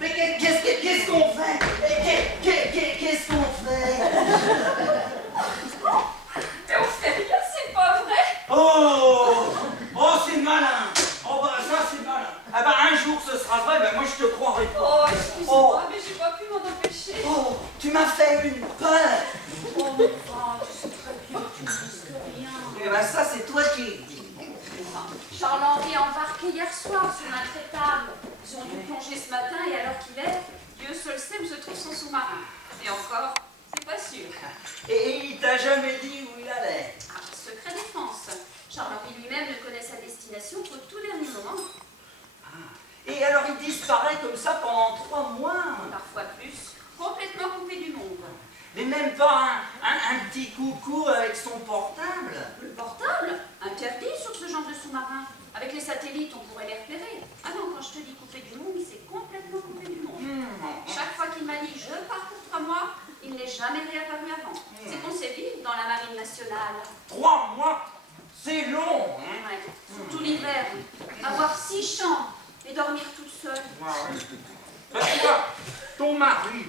Mais qu'est-ce qu'on fait? Qu'est-ce qu'on fait? Mais on fait rien, c'est pas vrai. Oh, c'est malin. Oh, bah, ça, c'est malin. Ah, bah, un jour, ce sera vrai, bah, moi, je te croirai pas. Oh, excuse-moi, mais j'ai pas pu m'en empêcher. Oh, tu m'as fait une peur. Oh, mais enfin, tu sais très bien que tu ne risques rien. Eh ben, ça, c'est toi qui le dis. Charles-Henri a embarqué hier soir sur l'intraitable. Ils ont dû plonger ce matin et à l'heure qu'il est, Dieu seul sait où se trouve son sous-marin. Et encore, c'est pas sûr. Et il t'a jamais dit où il allait? Ah, secret défense. Charles-Henri lui-même ne connaît sa destination qu'au tout dernier moment. Et alors, il disparaît comme ça pendant 3 mois. Parfois plus, complètement coupé du monde. Mais même pas un petit coucou avec son portable. Le portable, interdit sur ce genre de sous-marin. Avec les satellites, on pourrait les repérer. Ah non, quand je te dis coupé du monde, c'est complètement coupé du monde. Chaque fois qu'il m'a dit je pars pour 3 mois, il n'est jamais réapparu avant. C'est qu'on sait vivre dans la marine nationale. 3 mois, c'est long, hein? Ouais, surtout l'hiver. Avoir 6 chambres et dormir toute seule. Parce que toi, ton mari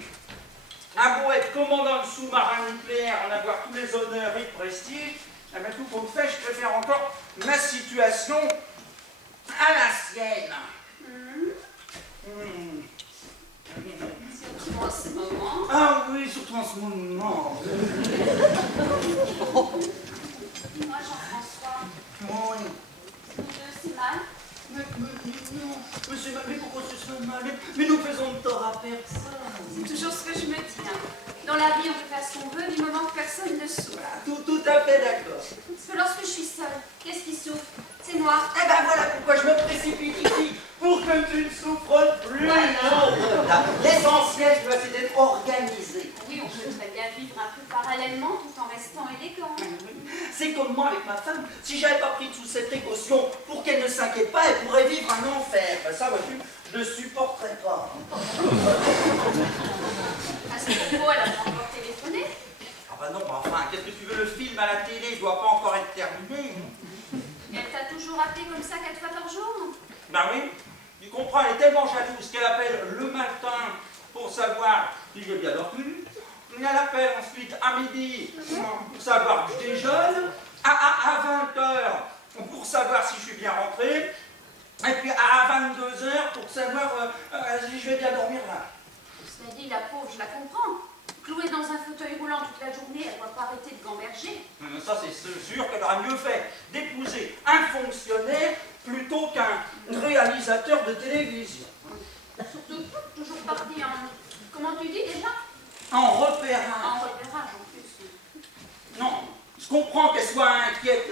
a beau être commandant de sous-marin nucléaire, en avoir tous les honneurs et le prestige, eh bien, tout compte fait, je préfère encore ma situation à la sienne. Surtout en ce moment. Ah oui, surtout en ce moment. Moi, Jean-François, Oui. nous deux, c'est mal. Mais non, monsieur, mais pourquoi ce serait mal? Mais nous faisons de tort à personne. C'est toujours ce que je me dis. Hein. Dans la vie, on peut faire ce qu'on veut du moment que personne ne souffre. Tout à fait d'accord. Parce que lorsque je suis seule, qu'est-ce qui souffre? C'est moi. Eh ben voilà pourquoi je me précipite ici, pour que tu ne souffres plus. Voilà. L'essentiel, tu vois, c'est d'être organisé. Oui, on peut très bien vivre un peu parallèlement tout en restant élégant. C'est comme moi avec ma femme. Si j'avais pas pris toutes ces précautions pour qu'elle ne s'inquiète pas, elle pourrait vivre un enfer. Ben ça, vois-tu, je ne supporterais pas. À ce propos, elle a pas encore téléphoné. Ah bah non, mais enfin, qu'est-ce que tu veux, le film à la télé, il doit pas encore être terminé. Et elle t'a toujours appelé comme ça 4 fois par jour? Ben oui, tu comprends, elle est tellement jalouse qu'elle appelle le matin pour savoir si j'ai bien dormi. Elle appelle ensuite à midi pour savoir que je déjeune. À 20h pour savoir si je suis bien rentré. Et puis à 22h pour savoir si je vais bien dormir là. Cela dit, la pauvre, je la comprends. Clouée dans un fauteuil roulant toute la journée, elle ne va pas arrêter de gamberger. Ça, c'est sûr qu'elle aurait mieux fait d'épouser un fonctionnaire plutôt qu'un réalisateur de télévision. Surtout, toujours partie en... Comment tu dis déjà? En repérage. En repérage, en plus. Non, je comprends qu'elle soit inquiète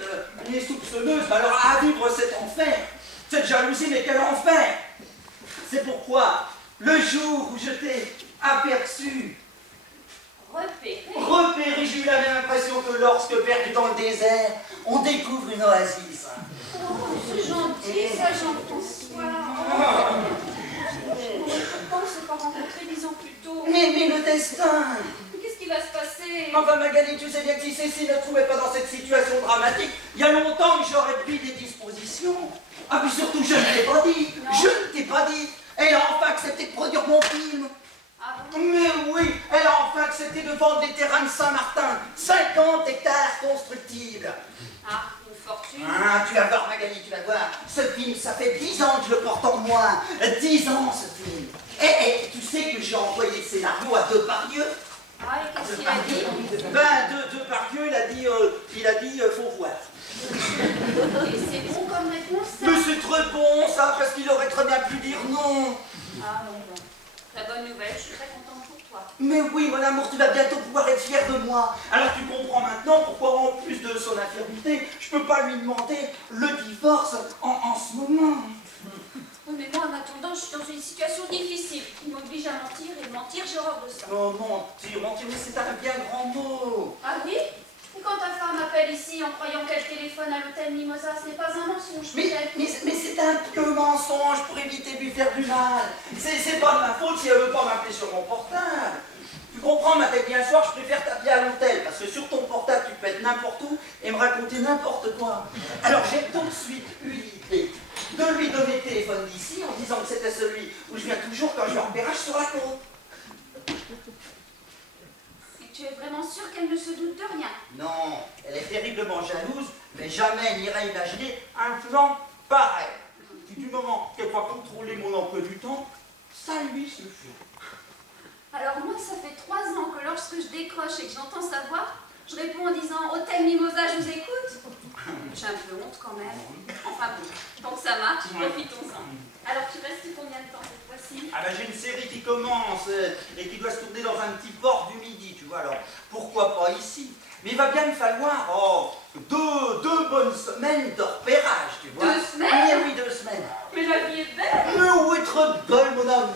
et soupçonneuse, mais alors à vivre cet enfer, cette jalousie, mais quel enfer! C'est pourquoi, le jour où je t'ai aperçu, repéré, j'ai eu la même impression que lorsque, perdu dans le désert, on découvre une oasis. Oh, c'est gentil, ça, Jean-François. Pourquoi on ne s'est pas rencontrés 10 ans plus tôt? Mais le destin! Qu'est-ce qui va se passer? Enfin, Magali, tu sais bien que si Cécile ne trouvait pas dans cette situation dramatique, il y a longtemps que j'aurais pris des dispositions. Ah, puis surtout, je ne t'ai pas dit. Non. Je ne t'ai pas dit. Elle a enfin accepté de produire mon film. Ah bon? Mais oui, elle a enfin accepté de vendre les terrains de Saint-Martin. 50 hectares constructibles. Ah, une fortune. Ah, tu vas voir, Magali, tu vas voir. Ce film, ça fait 10 ans que je le porte en moi. 10 ans, ce film. Et tu sais que j'ai envoyé le scénario à Depardieu. Ah, et qu'est-ce qu'il a dit? Ben, Depardieu, il a dit, faut voir. Et c'est bon comme réponse, ça? Mais c'est très bon, ça, parce qu'il aurait très bien pu dire non. Ah, bon. La bonne nouvelle, je suis très contente pour toi. Mais oui, mon amour, tu vas bientôt pouvoir être fier de moi. Alors tu comprends maintenant pourquoi, en plus de son infirmité, je peux pas lui demander le divorce en ce moment. Oui, mais moi, en attendant, je suis dans une situation difficile. Il m'oblige à mentir, et mentir, j'ai horreur de ça. Oh, mentir, mais c'est un bien grand mot. Ah oui? Et quand ta femme appelle ici en croyant qu'elle téléphone à l'hôtel Mimosa, ce n'est pas un mensonge, Mais c'est un pieux mensonge pour éviter de lui faire du mal. C'est pas de ma faute si elle veut pas m'appeler sur mon portable. Tu comprends, ma tête, bien soir, je préfère t'appeler à l'hôtel, parce que sur ton portable, tu peux être n'importe où et me raconter n'importe quoi. Alors j'ai tout de suite eu l'idée de lui donner le téléphone d'ici en disant disant que c'était celui où je viens toujours quand je vais en repérage sur la côte. Et tu es vraiment sûr qu'elle ne se doute de rien? Non, elle est terriblement jalouse, mais jamais elle n'irait imaginer un plan pareil. Du moment qu'elle va contrôler mon emploi du temps, ça lui suffit. Alors moi, ça fait 3 ans que lorsque je décroche et que j'entends sa voix, je réponds en disant « Hôtel Mimosa, je vous écoute ». J'ai un peu honte quand même. Enfin bon, tant que ça marche, profitons-en. Alors tu restes combien de temps cette fois-ci? Ah ben j'ai une série qui commence et qui doit se tourner dans un petit port du Midi, tu vois, alors pourquoi pas ici? Mais il va bien me falloir, deux bonnes semaines de repérage, tu vois. 2 semaines? Oui, 2 semaines. Mais la vie est belle! Mais où est trop belle, mon amour?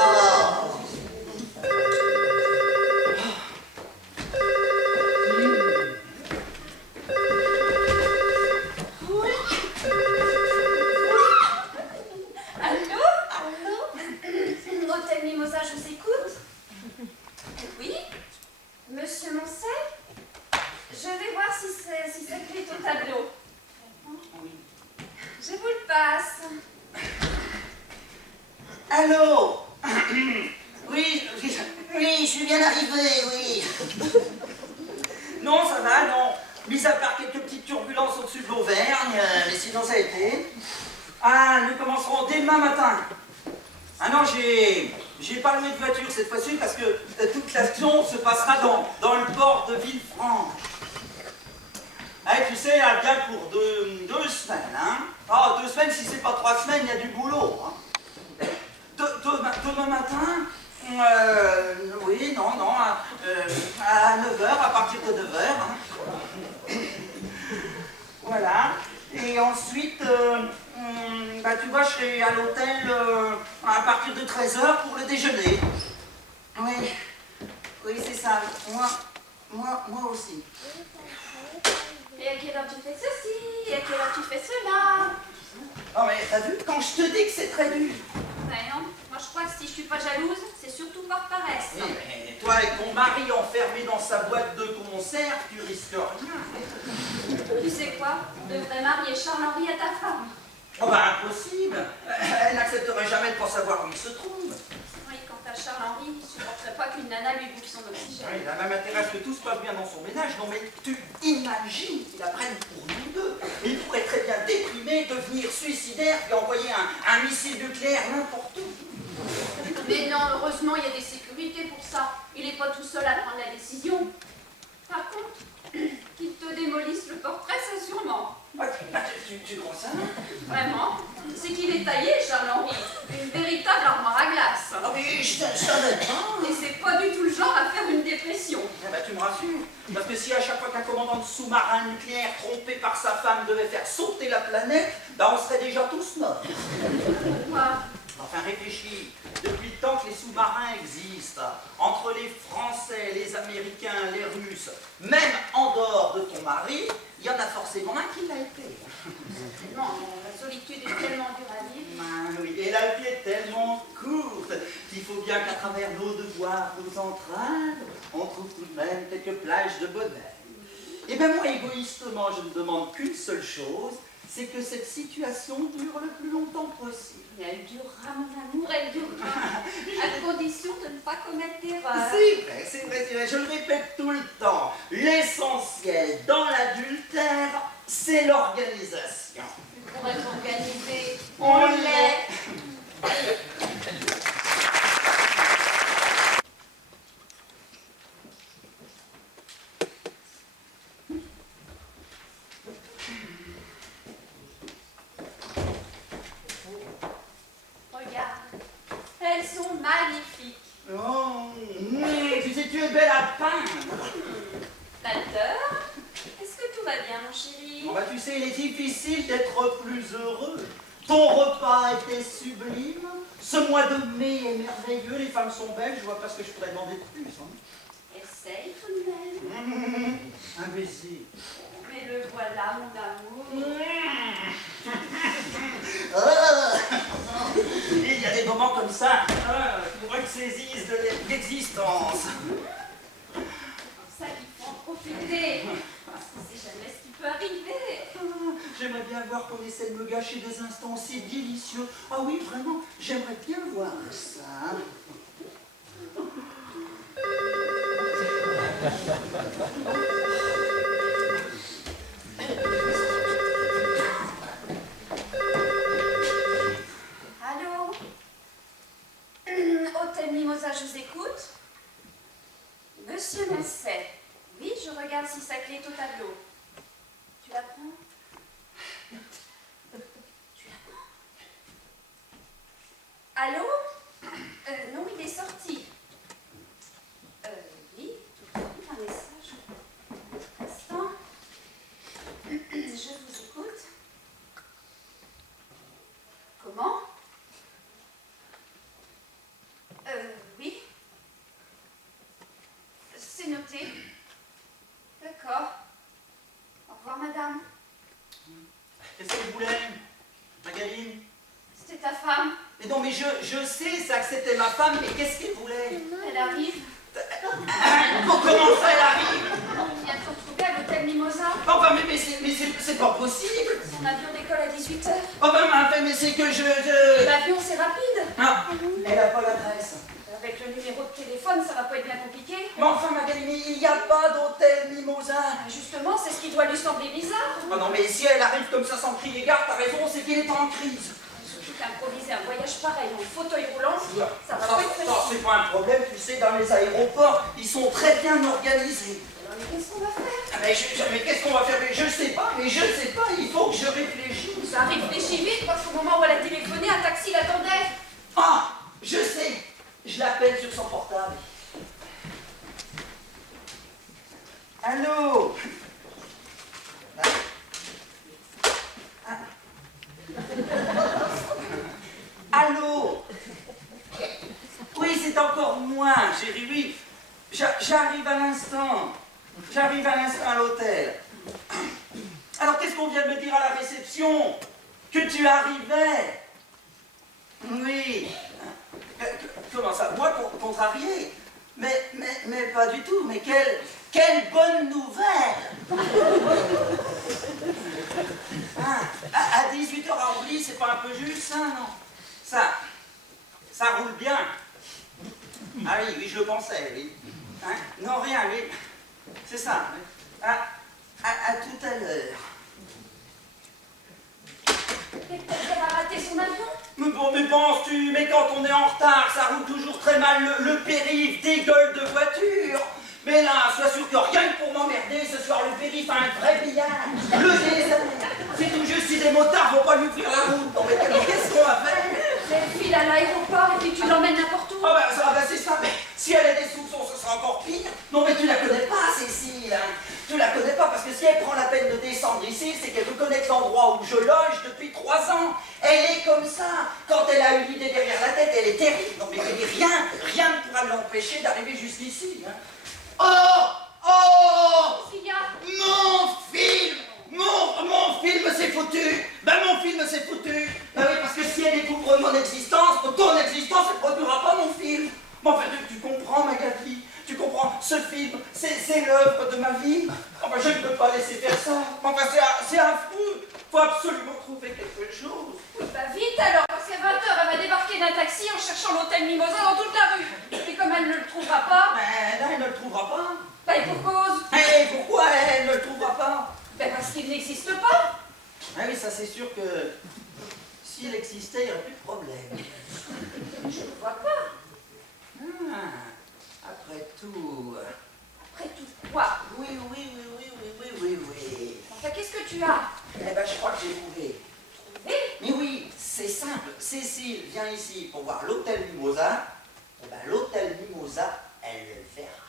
Ah. Allô? Hôtel Mimosa, je vous écoute. Oui? Monsieur Moncel? Je vais voir si cette clé est au tableau. Je vous le passe. Allô? Oui, je suis bien arrivé, oui. Non, ça va, non. Mis à part quelques petites turbulences au-dessus de l'Auvergne, mais sinon ça a été. Ah, nous commencerons dès demain matin. Ah non, j'ai pas loué de voiture cette fois-ci parce que toute l'action se passera dans le port de Villefranche. Ah, tu sais, elle vient pour deux semaines, hein. Ah, 2 semaines, si c'est pas 3 semaines, il y a du boulot, hein. Demain matin, oui, non, à 9 h, à partir de 9 h. Hein. Voilà. Et ensuite, bah, tu vois, je serai à l'hôtel à partir de 13 h pour le déjeuner. Oui, c'est ça. Moi aussi. Et à quelle heure tu fais ceci? Et à quelle heure tu fais cela? Non mais t'as vu, quand je te dis que c'est très dur. Ben non, moi je crois que si je suis pas jalouse, c'est surtout par paresse. Oui, mais toi avec ton mari enfermé dans sa boîte de conserve, tu risques rien. Tu sais quoi? On devrait marier Charles-Henri à ta femme. Oh bah impossible. Elle n'accepterait jamais de pas savoir où il se trouve. Oui, quant à Charles-Henri, il ne supporterait pas qu'une nana lui bouffe son oxygène. Oui, il a même intérêt à ce que tout se passe bien dans son ménage. Non mais tu imagines qu'il la prenne pour nous deux. Il pourrait très bien déprimer, devenir suicidaire, puis envoyer un missile nucléaire n'importe où. Mais non, heureusement, il y a des sécurités pour ça. Il n'est pas tout seul à prendre la décision. Par contre, qu'il te démolisse le portrait, ça sûrement. Tu crois ça? Vraiment, c'est qu'il est taillé, Charles-Henri. Une véritable armoire à glace. Ah oui, je savais pas. Et c'est pas du tout le genre à faire une dépression. Ah bah, tu me rassures. Parce que si à chaque fois qu'un commandant de sous-marin nucléaire trompé par sa femme devait faire sauter la planète, bah on serait déjà tous morts. Quoi? Enfin réfléchis, depuis le temps que les sous-marins existent, entre les Français, les Américains, les Russes, même en dehors de ton mari, il y en a forcément un qui l'a été. Non, la solitude est tellement dure à vivre. Ah oui, et la vie est tellement courte qu'il faut bien qu'à travers nos devoirs, nos entraves, on trouve tout de même quelques plages de bonheur. Et bien moi, égoïstement, je ne demande qu'une seule chose, c'est que cette situation dure le plus longtemps possible. Et elle durera, mon amour, elle durera. À condition de ne pas commettre d'erreur. C'est vrai, je le répète tout le temps. L'essentiel dans l'adultère, c'est l'organisation. Pour être organisé, On l'est. Regarde, elles sont magnifiques. Oh, tu sais, tu es belle à peindre. Walter, est-ce que tout va bien, mon chéri? Bon, bah, tu sais, il est difficile d'être plus heureux. Ton repas était sublime. Ce mois de mai est merveilleux. Les femmes sont belles. Je vois pas ce que je pourrais demander de plus. Hein. Essaye tout de même. Un baiser. Mais le voilà, mon amour. Il y a des moments comme ça qui me saisissent de l'existence. Ça, il faut en profiter. On ne sait jamais ce qui peut arriver. Je j'aimerais bien voir qu'on essaie de me gâcher des instants aussi délicieux. Ah oui, vraiment, j'aimerais bien voir ça. Allô? Hôtel Mimosa, je vous écoute. Monsieur Masset, oui, je regarde si sa clé est au tableau. Tu la prends? Tu la prends? Allô? Non, il est sorti. Oui, un message. Un instant. Je vous écoute. Comment? Oui. C'est noté. D'accord. Au revoir, madame. Qu'est-ce qu'elle voulait, Magaline? C'était ta femme. Mais non, mais je sais ça que c'était ma femme, mais qu'est-ce qu'elle voulait? Elle arrive. Comment ça, elle arrive? On vient te retrouver à l'hôtel Mimosa. Enfin, mais c'est pas possible. Son avion décolle à 18h. Enfin, mais c'est que L'avion, c'est rapide. Ah, elle a pas l'adresse. Avec le numéro de téléphone, ça va pas être bien compliqué. Mais enfin, Magaline, il n'y a pas d'hôtel Mimosa. Justement, c'est ce qui doit lui sembler bizarre. Ah non, mais si elle arrive comme ça sans crier gare, t'as raison, c'est qu'elle est en crise. Surtout qu'improviser un voyage pareil en fauteuil roulant, ça va pas être Ça, facile. c'est pas un problème, tu sais, dans les aéroports, ils sont très bien organisés. Alors, mais qu'est-ce qu'on va faire? Ah, mais qu'est-ce qu'on va faire? Mais je sais pas, il faut que je réfléchisse. Ça réfléchit vite parce qu'au moment où elle a téléphoné, un taxi l'attendait. Ah, je sais, je l'appelle sur son portable. Allô? Ah. Allô? Oui, c'est encore moi, chérie, oui. J'arrive à l'instant. J'arrive à l'instant à l'hôtel. Alors, qu'est-ce qu'on vient de me dire à la réception? Que tu arrivais? Oui. Comment ça? Moi, contrarié? Mais pas du tout. Mais quelle bonne nouvelle! À 18h à Orly, c'est pas un peu juste, ça, non? Ça roule bien. Ah oui, je le pensais, oui. Hein? Non, rien, oui. C'est ça. À tout à l'heure. Et peut-être qu'elle a raté son avion. Mais penses-tu, mais quand on est en retard, ça roule toujours très mal, le périph' dégueule de voiture. Mais là, sois sûr que rien que pour m'emmerder, ce soir le périph' a un vrai billard. Le désert. C'est tout juste si les motards vont pas lui ouvrir la route. Non, mais qu'est-ce qu'on va faire? Elle file à l'aéroport et puis tu l'emmènes n'importe où. Ah c'est ça, mais si elle a des soupçons, ce sera encore pire. Non, mais tu la connais pas, Cécile. Hein. Tu la connais pas parce que si elle prend la peine de descendre ici, c'est qu'elle veut connaître l'endroit où je loge depuis 3 ans. Elle est comme ça. Quand elle a une idée derrière la tête, elle est terrible. Non, mais rien ne pourra l'empêcher d'arriver jusqu'ici. Hein. Oh! Qu'est-ce qu'il y a? Mon film s'est foutu. Mon film s'est foutu. Oui, parce que si elle découvre mon existence, ton existence, elle ne produira pas mon film. Mais enfin, tu comprends, Magali? Tu comprends? Ce film, c'est l'œuvre de ma vie. Enfin, je ne peux pas laisser faire ça. Enfin, c'est affreux. Faut absolument trouver quelque chose. Oui, bah vite alors, parce qu'à 20h, elle va débarquer d'un taxi en cherchant l'hôtel Mimosa dans toute la rue. Et comme elle ne le trouvera pas... Là, elle ne le trouvera pas. Bah et pour cause. Et pourquoi elle ne le trouvera pas? Ben parce qu'il n'existe pas. Ah oui, ça c'est sûr que s'il existait, il n'y aurait plus de problème. Je ne vois pas. Après tout... Après tout quoi? Oui. Enfin, qu'est-ce que tu as? Eh ben, je crois que j'ai trouvé. Trouvé? Mais oui, c'est simple. Cécile vient ici pour voir l'hôtel Mimosa. Eh ben, l'hôtel Mimosa, elle le verra.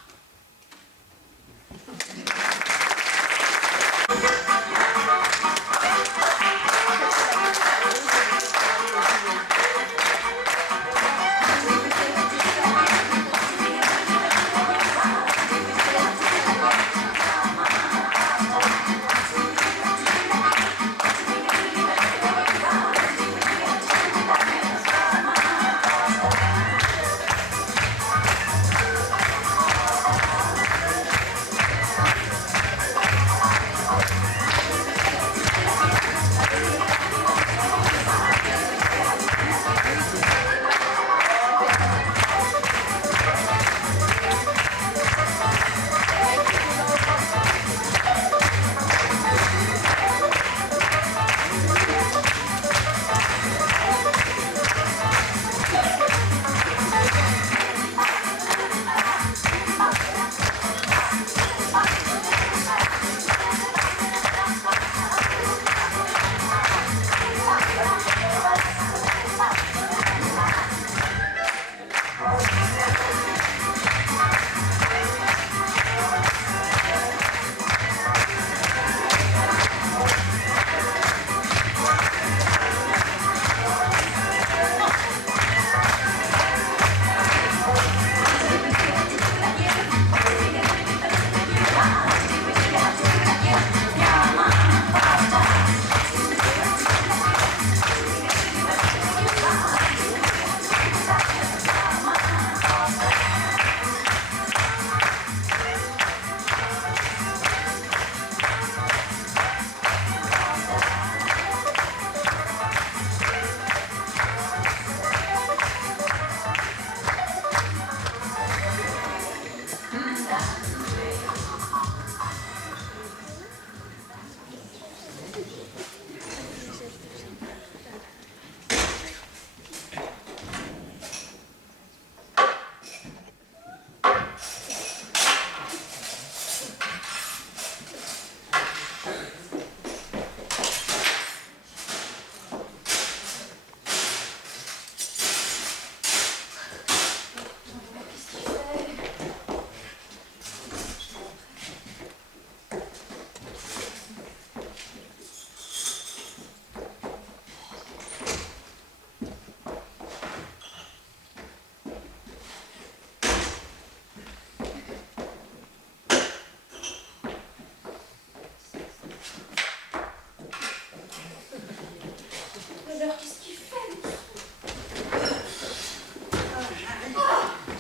Taylor, qu'est-ce qu'il fait?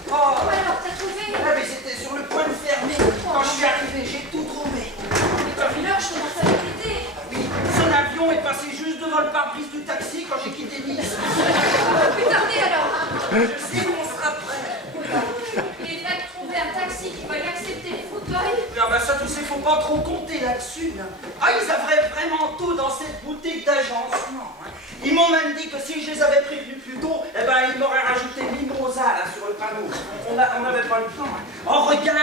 Oh, Alors, t'as trouvé? ah, mais c'était sur le point de fermer. Quand je suis arrivé, j'ai tout trouvé. Mais t'as vu l'heure, je commence à m'inquiéter. Oui, son avion est passé juste devant le pare-brise du taxi quand j'ai quitté Nice. Plus tarder alors. Je sais qu'on sera prêt. Il va trouver un taxi qui va y accepter le fauteuil. Ah bah ça, tu sais, faut pas trop compter là-dessus. Hein. Ah, ils avaient vraiment tout dans cette boutique d'agencement. Hein. Ils m'ont même dit que si je les avais prévenus plus tôt, eh ben, ils m'auraient rajouté Mimosa là sur le panneau. On n'avait pas le temps. Hein. Oh, regarde,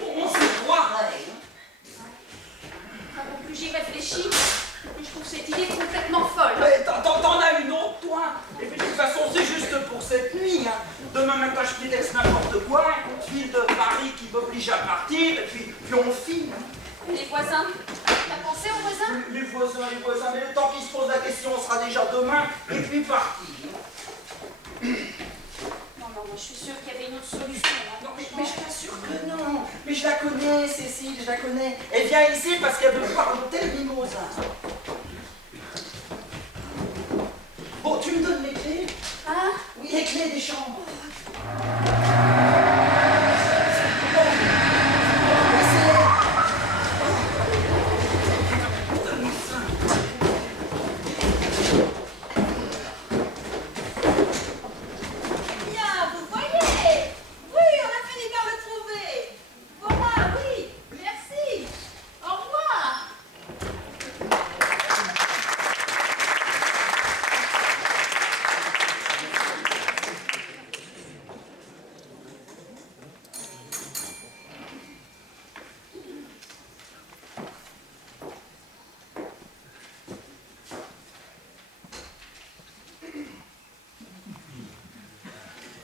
on se croirait. Plus j'y réfléchis, plus je trouve cette idée complètement folle. Mais t'en as une autre, toi. Et puis de toute façon, c'est juste pour cette nuit. Hein. Demain matin, je prétexte n'importe quoi, un coup de fil de Paris qui m'oblige à partir, et puis on filme. Hein. Les voisins? T'as pensé aux voisins? Les voisins, mais le temps qu'ils se posent la question, on sera déjà demain, et puis parti. Non, moi je suis sûre qu'il y avait une autre solution. Hein. Non, mais je t'assure que non. Mais je la connais, Cécile, je la connais. Elle vient ici parce qu'elle veut voir l'hôtel Mimosa. Bon, tu me donnes les clés? Hein? Oui, les clés des chambres.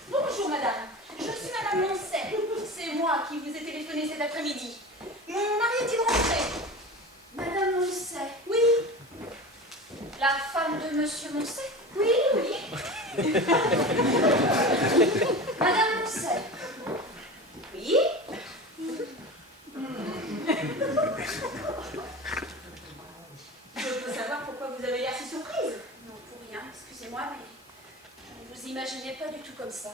Bonjour madame, je suis madame Moncet. C'est moi qui vous ai téléphoné cet après-midi. Mon mari est-il rentré? Madame Moncet? Oui. La femme de Monsieur Moncet? Oui, oui. Madame Moncet? Oui. Je peux savoir pourquoi vous avez l'air si surprise? Non, pour rien, excusez-moi, mais je ne vous imaginais pas du tout comme ça.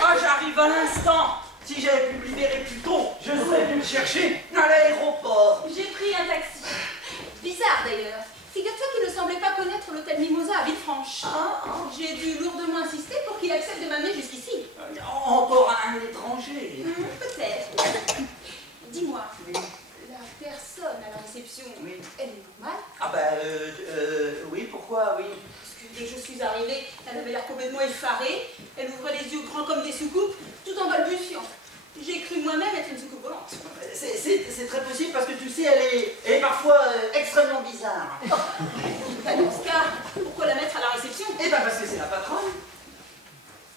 Ah, j'arrive à l'instant. Si j'avais pu me libérer plus tôt, je serais venu me chercher à l'aéroport. J'ai pris un taxi. Bizarre d'ailleurs. Figure-toi qu'il ne semblait pas connaître l'hôtel Mimosa à Villefranche. J'ai dû lourdement insister pour qu'il accepte de m'amener jusqu'ici. Encore un étranger. Peut-être. Dis-moi, Oui. la personne à la réception, Oui. elle est normale? Ah bah, oui, pourquoi, oui. Parce que dès que je suis arrivée, elle avait l'air complètement effarée. Elle ouvrait les yeux grands comme des soucoupes, tout en balbutiant. J'ai cru moi-même être une soucoupe volante. C'est très possible parce que tu sais, elle est parfois extrêmement bizarre. Bah, dans ce cas, pourquoi la mettre à la réception? Eh ben parce que c'est la patronne.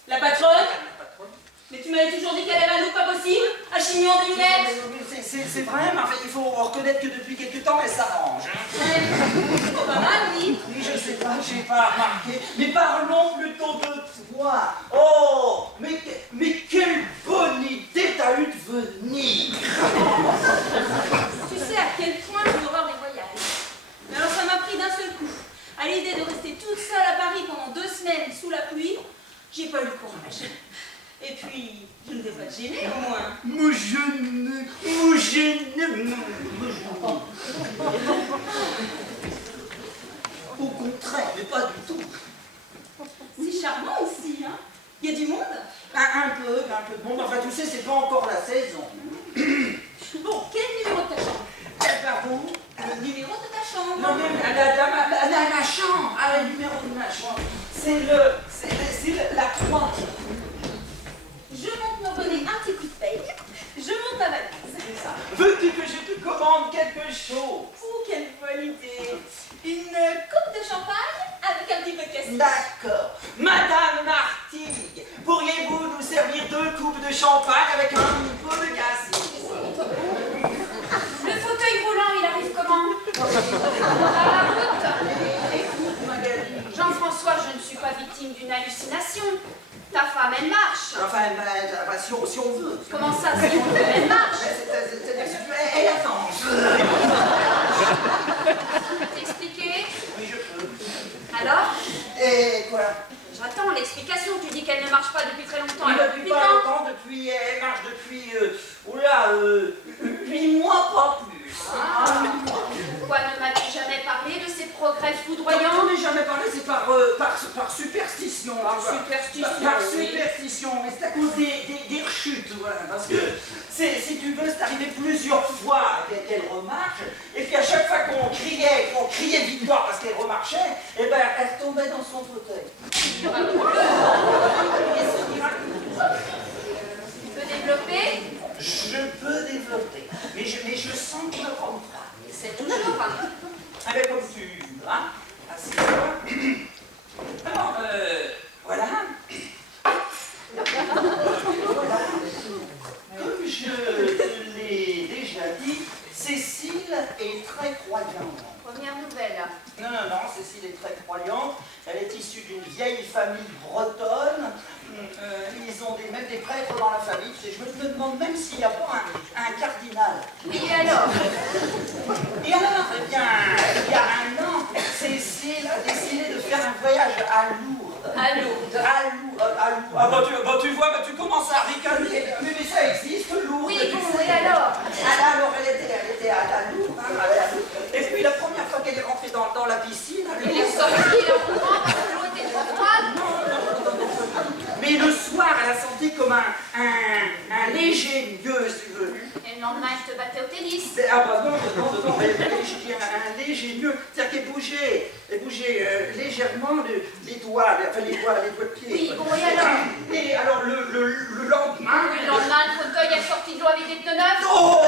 La patronne? La patronne. Mais tu m'avais toujours dit qu'elle avait un look pas possible, un chignon de lunettes. C'est vrai, mais enfin, il faut reconnaître que depuis quelque temps, elle s'arrange. Hein. C'est pas mal, oui. Oui, je sais pas, j'ai pas remarqué. Mais parlons plutôt de toi. Oh, mais quelle bonne idée t'as eu de venir. Tu sais à quel point j'ai horreur des voyages. Mais alors ça m'a pris d'un seul coup. À l'idée de rester toute seule à Paris pendant 2 semaines sous la pluie, j'ai pas eu le courage. Et puis, je ne devrais pas te gêner au moins. Moi je ne. Au contraire, mais pas du tout. C'est charmant ici, hein. Il y a du monde. Un peu. Bon, enfin, tu sais, c'est pas encore la saison. Bon, quel numéro de ta chambre? Pardon? Le numéro de ta chambre. Non, mais la chambre, le numéro de ma chambre, c'est la 3. Je monte mon bonnet un petit coup de paye. Je monte ma valise. C'est ça. Veux-tu que je te commande quelque chose? Oh, quelle bonne idée. Une coupe de champagne avec un petit peu de cassis. D'accord. Madame Martigues, pourriez-vous nous servir 2 coupes de champagne avec un peu de cassis? Le fauteuil roulant, il arrive comment? À la route. Écoute, Magali. Jean-François, je ne suis pas victime d'une hallucination. Ta femme, elle marche. Enfin, si on veut. Comment ça, si on veut, elle marche? C'est-à-dire, elle avance. d'explication. Tu dis qu'elle ne marche pas depuis très longtemps. Mais Alors, depuis depuis pas quand? longtemps, elle marche depuis, 8 mois, pas plus. Pourquoi ne m'as-tu jamais parlé de ces progrès J'en foudroyants? ai jamais parlé, c'est par superstition. Par tu vois. superstition, Par oui. superstition, mais c'est à cause des rechutes, voilà. Parce que, si tu veux, c'est arrivé plusieurs fois qu'elle remarche, et puis à chaque fois qu'on criait victoire parce qu'elle remarchait, eh ben, elle tombait dans son fauteuil. Tu peux développer? Je peux développer, mais je sens que je ne comprends pas. C'est toujours pas. Ah ben, comme tu voudras, assieds-toi. Alors, voilà. Comme je te l'ai déjà dit, Cécile est très croyante. Première nouvelle. Non, Cécile est très croyante. Elle est issue d'une vieille famille bretonne. Ils ont même des prêtres dans la famille. Je me demande même s'il n'y a pas un cardinal. Oui, et alors? Et alors, eh bien, il y a un an, Cécile a décidé de faire un voyage à Lourdes. À Lourdes. Ah bah tu vois, tu commences à ricaner. Mais ça existe, Lourdes. Oui, tu bon, sais. et alors? Alors elle était à Lourdes. Et puis la première fois qu'elle est rentrée dans la piscine, à Elle est Lourdes, sortie en courant parce que l'eau était trop froide. mais le soir, elle a senti comme un léger mieux, si tu veux. Et le lendemain, je te battais au tennis. Ah bah non, je dis un léger mieux, c'est-à-dire qu'elle bougeait légèrement les doigts de pied. Oui, bon, et alors? Et alors le lendemain... Oui, le lendemain, le fauteuil a sorti de l'eau avec des pneus neufs. Oh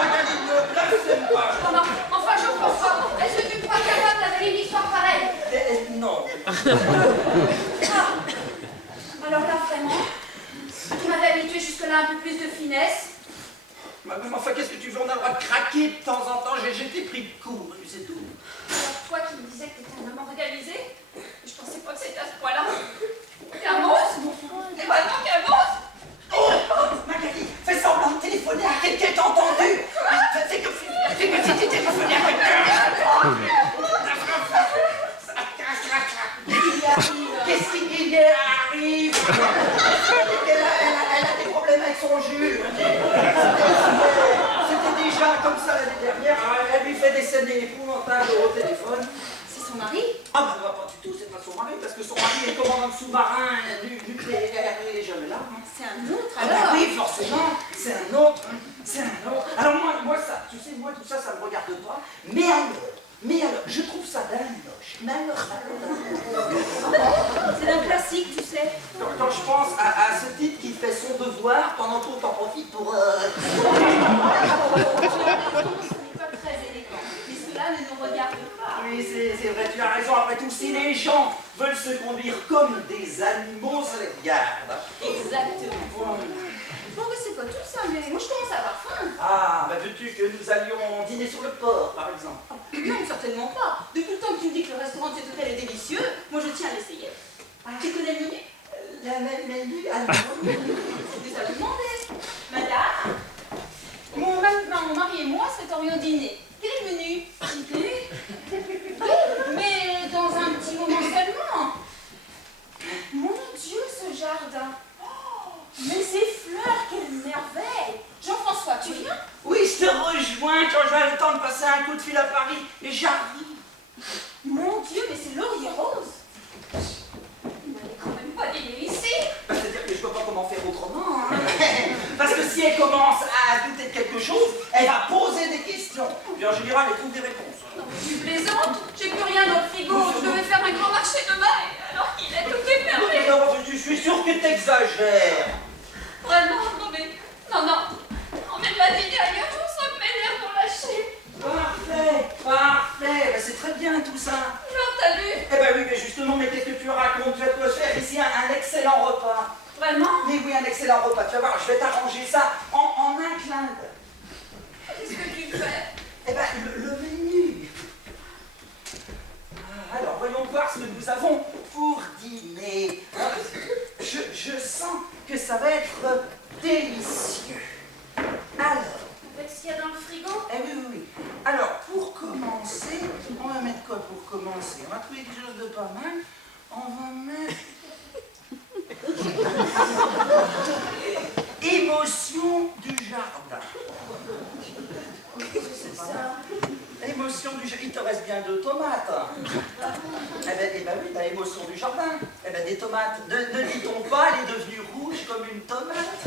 Magali, ne blasphème pas. Oh non, enfin, je comprends pas. Est-ce que tu crois capable d'avaler une histoire pareille? Non. Ah. Alors là, vraiment, tu m'avais habitué jusque-là un peu plus de finesse. Mais enfin, qu'est-ce que tu veux? On a le droit de craquer de temps en temps. J'ai été pris de court, c'est tout. Alors toi qui me disais que tu étais un homme organisé, je pensais pas que c'était à ce point-là. Qu'un monstre? Et vraiment qu'un monstre? Oh Magali, fais semblant de téléphoner à quelqu'un, t'as entendu? Fais que si tu téléphonais à quelqu'un. Qu'est-ce qui arrive? Elle a des problèmes avec son jus. C'était déjà comme ça l'année dernière. Elle lui fait des scènes épouvantables au téléphone. C'est son mari? Ah bah pas du tout, c'est pas son mari, parce que son mari est commandant de sous-marin nucléaire et jamais là. C'est un autre Ah bah alors? oui, forcément, c'est un autre. Alors moi ça, tu sais, moi tout ça, ça me regarde pas. Mais alors, je trouve ça d'alloche. Mais alors. C'est un classique, tu sais. Quand je pense à ce type qui fait son devoir, pendant tout, t'en profites pour... Ce n'est pas très élégant, mais cela ne nous regarde pas. Oui, c'est vrai, tu as raison. Après tout, si les gens veulent se conduire comme des animaux, ça les regarde. Exactement. Bon, mais c'est pas tout ça, mais moi je commence à avoir faim. Ah, bah veux-tu que nous allions dîner sur le port, par exemple? Non, certainement pas. Depuis le temps que tu me dis que le restaurant de cet hôtel est délicieux, moi je tiens à l'essayer. Tu connais le menu? La même menu, alors. C'est ça vous demander. Madame, mon mari et moi souhaiterions dîner. Quel est le menu? Oui, mais dans un petit moment seulement. Mon Dieu, ce jardin. Oh, mais ces fleurs, quelle merveille. Jean-François, tu viens? Oui, je te rejoins quand j'aurai le temps de passer un coup de fil à Paris. Et j'arrive. Mon Dieu, mais c'est laurier rose. Vous n'allez quand même pas dîner ici. Bah, c'est-à-dire que je vois pas comment faire autrement. Hein. Parce que si elle commence à douter de quelque chose, elle va poser des questions. Puis en général, elle trouve des réponses. Non, mais tu plaisantes. J'ai plus rien dans le frigo. Je devais faire un grand marché demain, alors qu'il est tout est fermé. Non, je suis sûr que t'exagères. Vraiment, non mais... Non. Emmène-la dîner ailleurs, je sens que mes nerfs vont lâcher. Parfait. Ben, c'est très bien tout ça. Alors t'as vu? Eh ben oui, mais justement, mais qu'est-ce que tu racontes? Tu vas te faire ici un excellent repas. Vraiment? Mais oui, un excellent repas. Tu vas voir, je vais t'arranger ça en un clin d'œil. Qu'est-ce que tu fais? Eh ben, le menu. Alors, voyons voir ce que nous avons pour dîner. Je sens que ça va être délicieux. Alors, Avec ce qu'il y a dans le frigo? oui. Alors, pour commencer, on va mettre quoi pour commencer? On va trouver quelque chose de pas mal. On va mettre émotion du jardin. Il te reste bien 2 tomates. Eh ben oui, t'as l'émotion du jardin. Eh ben des tomates. Ne dit-on pas, elle est devenue rouge comme une tomate.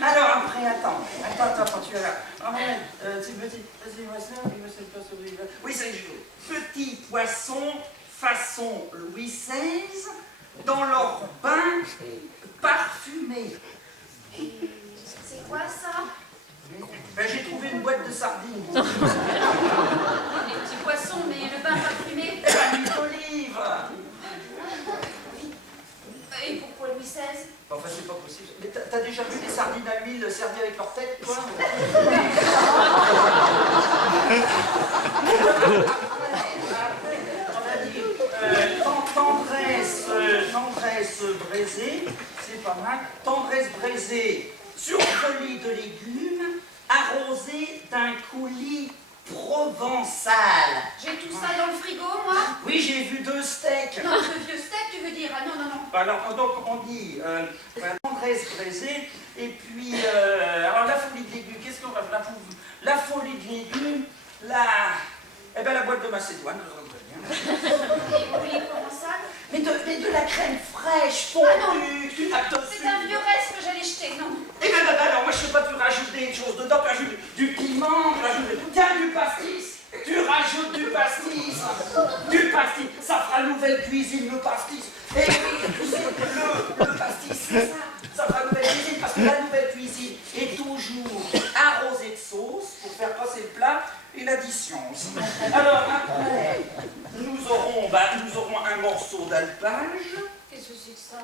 Alors après, attends, tu es là. C'est petit, oui, c'est joli. Petit poisson façon Louis XVI dans leur bain parfumé. C'est quoi ça? Ben, j'ai trouvé une boîte de sardines. Les petits poissons, mais le bain parfumé. L'huile d'olive. Et pourquoi Louis XVI? Enfin, c'est pas possible. Mais t'as déjà vu des sardines à l'huile servies avec leur tête, toi? Tendresse braisée, c'est pas mal. Tendresse braisée surgelée de légumes, arrosée d'un coulis provençal. J'ai tout ça dans le frigo, moi? Oui, j'ai vu 2 steaks. Non, de vieux steak, tu veux dire? Ah non, non, non. Alors, donc, on dit tendresse braisée, et puis, alors la folie de légumes, qu'est-ce qu'on va faire? La folie de légumes, la boîte de Macédoine, Et coulis provençal? mais de la crème fraîche, fondue, C'est un vieux reste que j'allais jeter, non? Et ben, alors, moi, je sais pas, tu rajoutes des choses dedans, tu rajoutes du piment, tu rajoutes tiens, du pastis, tu rajoutes du pastis, ça fera nouvelle cuisine, le pastis. Et oui, le pastis, c'est ça fera nouvelle cuisine, parce que la nouvelle cuisine est toujours arrosée de sauce pour faire passer le plat et l'addition aussi. Alors après, nous aurons un morceau d'alpage. Qu'est-ce que c'est que ça?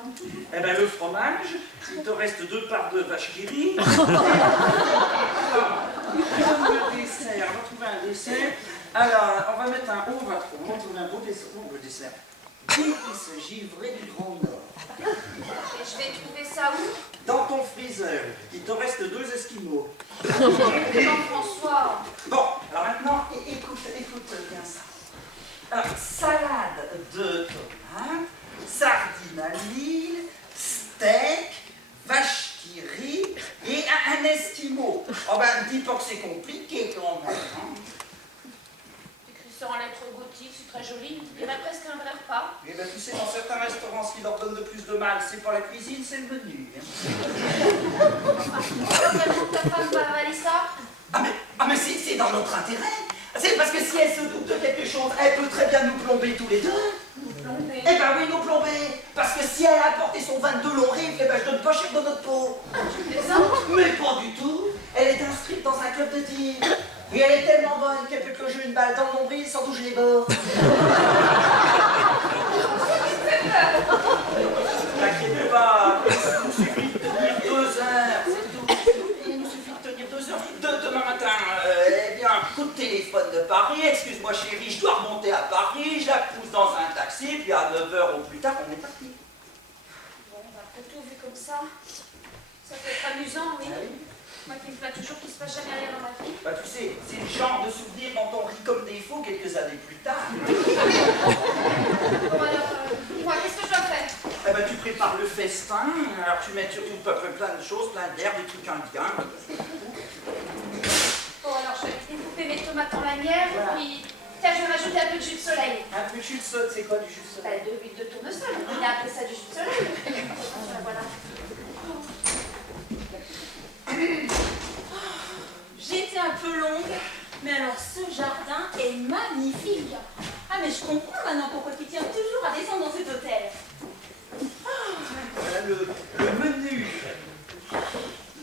Eh ben le fromage, il te reste 2 parts de vache qui rit. Alors, le dessert, on va trouver un dessert. Alors, on va mettre on va trouver un beau dessert. Épices givrées du Grand Nord. Et je vais trouver ça où? Dans ton freezer, il te reste 2 esquimaux. Jean-François. Bon, alors maintenant, écoute bien ça. Alors, salade de tomates, sardines à l'huile, steak, vache qui rit et un esquimau. Oh ben, dis pas que c'est compliqué quand même. Hein. Écrit ça en lettres gothiques, c'est très joli. Il y aurait presque un vrai repas. Eh ben, tu sais, dans certains restaurants, ce qui leur donne le plus de mal, c'est pas la cuisine, c'est le menu. Vraiment, ta femme va avaler ça? Ah mais c'est dans notre intérêt. C'est parce que si elle se doute de quelque chose, elle peut très bien nous plomber tous les 2. Nous plomber. Eh ben oui, nous plomber. Parce que si elle a apporté son 22 longs rifles, eh ben je donne pas cher de notre peau. Tu plaisantes? Mais pas du tout. Elle est inscrite dans un club de tir. Et elle est tellement bonne qu'elle peut que jouer une balle dans le nombril sans toucher les bords. T'inquiète pas, il nous suffit de tenir 2 heures, c'est tout. Il nous suffit de tenir 2 heures. Demain matin, eh bien, coup de téléphone de Paris, excuse-moi chérie, je dois remonter à Paris, je la pousse dans un taxi, puis à 9 h au plus tard, on est parti. Bon, après tout, vu comme ça peut être amusant, oui. Ah oui. Moi qui me plains toujours qu'il se passe jamais rien dans ma vie. Bah tu sais, c'est le genre de souvenir dont on rit comme des fous quelques années plus tard. Bon alors, dis-moi, qu'est-ce que je dois faire? Eh ben tu prépares le festin, alors tu mets surtout plein de choses, plein d'herbes, des trucs indiens. Bon alors, je vais découper mes tomates en lanières, Voilà. puis tiens, je vais rajouter un peu de jus de soleil. Un peu de jus de soleil, c'est quoi du jus de soleil? De l'huile de tournesol, on a appelé ça du jus de soleil. Voilà. J'étais un peu longue, mais alors ce jardin est magnifique. Ah mais je comprends maintenant pourquoi tu tiens toujours à descendre dans cet hôtel. Voilà le menu.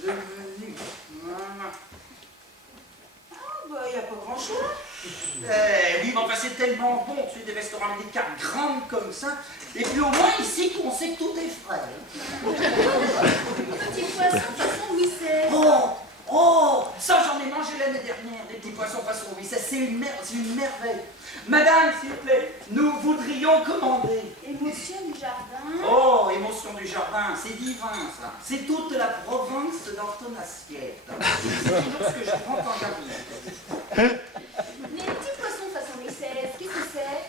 Le menu. Voilà. Ah bah y a pas grand chose. Eh oui, mais enfin c'est tellement bon, tu sais, des restaurants avec des cartes grandes comme ça. Et puis au moins ici, on sait que tout est frais. Petit poisson façon Louis XVI. Oh, ça j'en ai mangé l'année dernière, des petits poissons façon Louis XVI, c'est une merveille. Madame, s'il vous plaît, nous voudrions commander. Émotion du jardin. Oh, émotion du jardin, c'est divin ça. C'est toute la Provence dans ton assiette. C'est toujours ce que je prends quand j'arrive. Les petits poissons façon Louis XVI, qu'est-ce que c'est?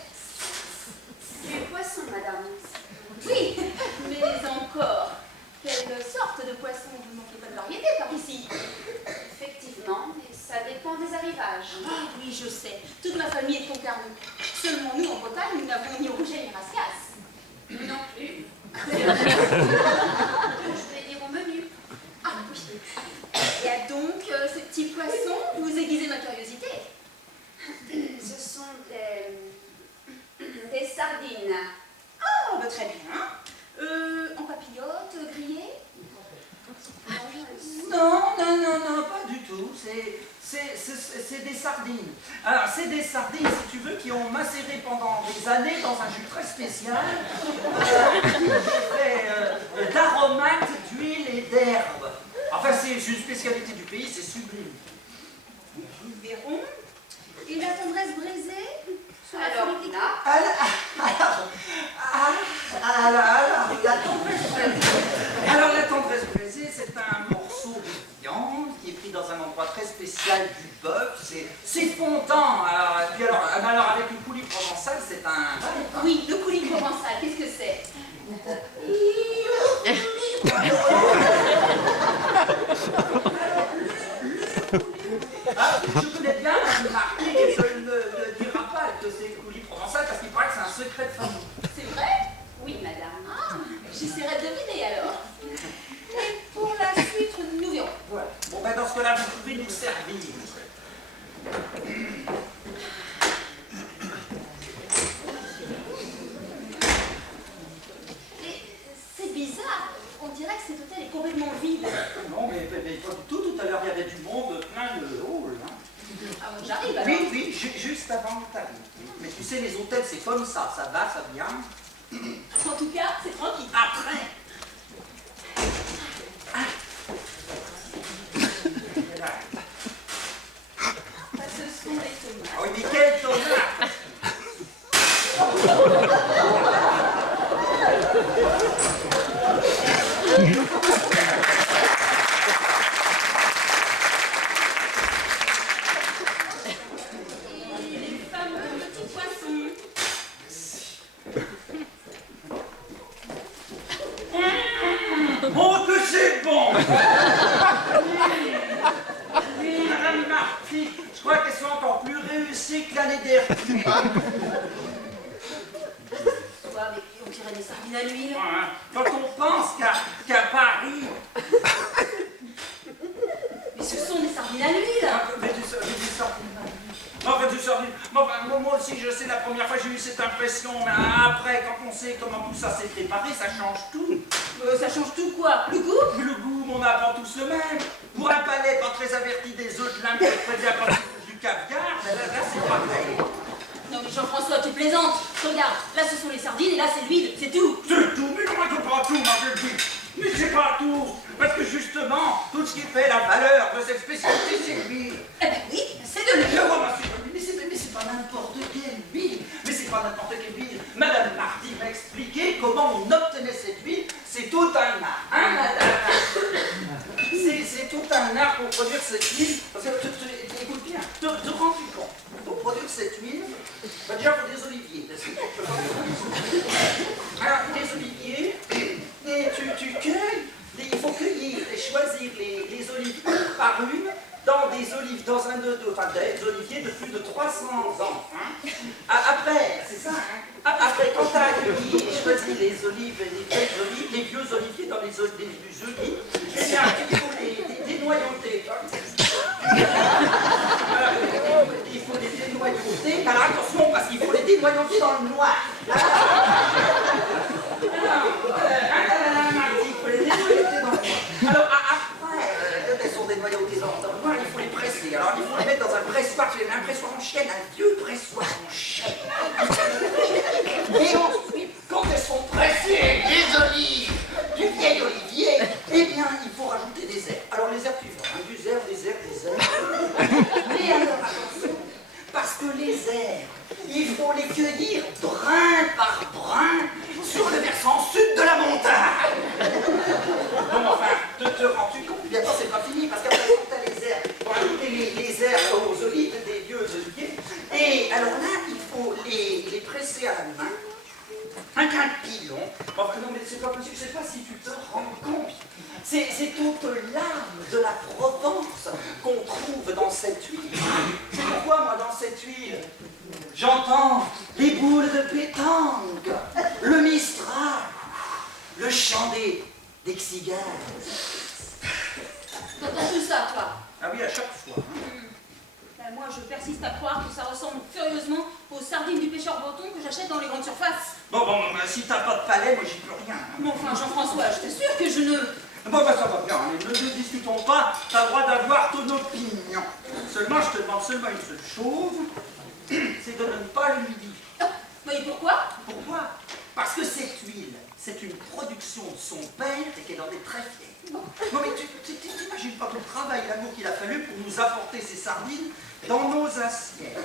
Du poisson, madame. Oui, mais encore. Quelle sorte de poisson? Vous ne manquez pas de variété par ici. Effectivement, mais ça dépend des arrivages. fromage. Ah oui, je sais. Toute ma famille est concarnée. Seulement nous, en Bretagne, nous n'avons ni rouget ni rascasse. Nous non plus. Je voulais dire au menu. Ah oui. Et donc, ces petits poissons, vous aiguisez ma curiosité. Ce sont des sardines. Ah, bah, très bien. En papillote, grillée? Non, pas du tout. C'est des sardines. Alors, c'est des sardines, si tu veux, qui ont macéré pendant des années dans un jus très spécial, fait d'aromates, d'huile et d'herbes. Enfin, c'est une spécialité du pays, c'est sublime. Nous verrons. Et la tendresse braisée? Alors là, Alors, la tendresse braisée, c'est un morceau de viande qui est pris dans un endroit très spécial du bœuf. C'est fondant. Alors, avec le coulis provençal, c'est un... Oui, le coulis provençal, qu'est-ce que c'est? Ah, je connais bien la marque et je ne dirai pas que c'est coulis provençal parce qu'il paraît que c'est un secret de famille. C'est vrai? oui, madame. Ah, j'essaierai de deviner alors. Et pour la suite, nous verrons. Voilà. Bon, ben dans ce cas-là, vous pouvez nous servir. Et c'est bizarre. On dirait que cet hôtel est complètement vide. Non, mais pas du tout. Tout à l'heure, il y avait du monde, plein de halls. Hein. Ah bon, j'arrive alors. Oui, juste avant que tu arrives. Mais tu sais, les hôtels, c'est comme ça va, ça vient. En tout cas, c'est tranquille. Après. Ce sont les tomates. Oh, mais quelle tomate! Et les fameux petits poissons. Oh, que c'est bon! Oui, Madame Marty, je crois qu'elles sont encore plus réussies que l'année dernière. Quoi, avec, on dirait des sardines à l'huile. Quand on pense qu'à Paris... Mais ce sont des sardines à l'huile. Mais du sardine. Enfin, du sardine. Moi aussi, je sais, la première fois, j'ai eu cette impression, mais après, quand on sait comment tout ça s'est préparé, ça change tout. Ça change tout quoi? Le goût? Le goût, on apprend tous le même. Pour un palais pas très averti des œufs de l'Inde qui est à partir du caviar, là c'est pareil. Non mais Jean-François, tu plaisantes. Regarde, là ce sont les sardines et là c'est l'huile, c'est tout. C'est tout, mais comment c'est pas tout, ma belle. Mais c'est pas tout. Parce que justement, tout ce qui fait la valeur de cette spécialité, c'est l'huile. Eh ben oui, c'est de l'huile. Mais c'est pas n'importe quelle huile. Mais c'est pas n'importe quelle huile. Madame Marty m'a expliqué comment on obtenait cette huile. C'est tout un art, hein, madame? C'est tout un art pour produire cette huile. Parce que, écoute bien, te rends-tu compte? Pour produire cette huile, bah déjà, il faut des oliviers. Alors, des oliviers, et tu cueilles, il faut cueillir et choisir les olives une par une dans des olives, dans des oliviers de plus de 300 ans. Hein. Après, c'est ça, hein. Après, quand tu as cueilli et choisi les olives, les vieux oliviers dans les oliviers, eh bien, il faut les dénoyauter. Il faut les dénoyauter. Alors attention, parce qu'il faut les dénoyauter dans le noir. Il faut les dénoyauter dans le noir. Alors après, quand elles sont dénoyautées dans le noir, il faut les presser. Alors il faut les mettre dans un pressoir, c'est un pressoir en chaîne, un vieux pressoir en chaîne. Et ensuite, quand elles sont pressées, des olives, du vieil olivier, eh bien, il faut rajouter des herbes. Alors les herbes suivantes, hein, des herbes. Mais alors attention, parce que les herbes, il faut les cueillir brin par brin sur le versant sud de la montagne. Bon, enfin, te rends-tu compte? Bientôt, c'est pas fini, parce qu'après, quand t'as les herbes, pour ajouter les herbes aux olives, des vieux oliviers, et alors là, il faut les presser à la main, avec un pilon. Enfin, non, mais c'est pas possible, je sais pas si tu te rends compte. C'est toute l'âme de la Provence qu'on trouve dans cette huile. C'est pour quoi, moi, dans cette huile? J'entends les boules de pétanque, le mistral, le chant des cigales. T'entends tout ça, toi? Ah oui, à chaque fois. Ben, moi, je persiste à croire que ça ressemble furieusement aux sardines du pêcheur breton que j'achète dans les grandes surfaces. Bon, si t'as pas de palais, moi j'y peux rien. Mais enfin, Jean-François, je t'assure que je ne... Bon, ça va bien, allez, ne discutons pas, t'as le droit d'avoir ton opinion. Seulement, je te demande seulement une seule chose, c'est de ne pas le midi. Mais pourquoi? Pourquoi? Parce que cette huile, c'est une production de son père et qu'elle en est très fière. Non mais tu t'imagines pas le travail et l'amour qu'il a fallu pour nous apporter ces sardines dans nos assiettes.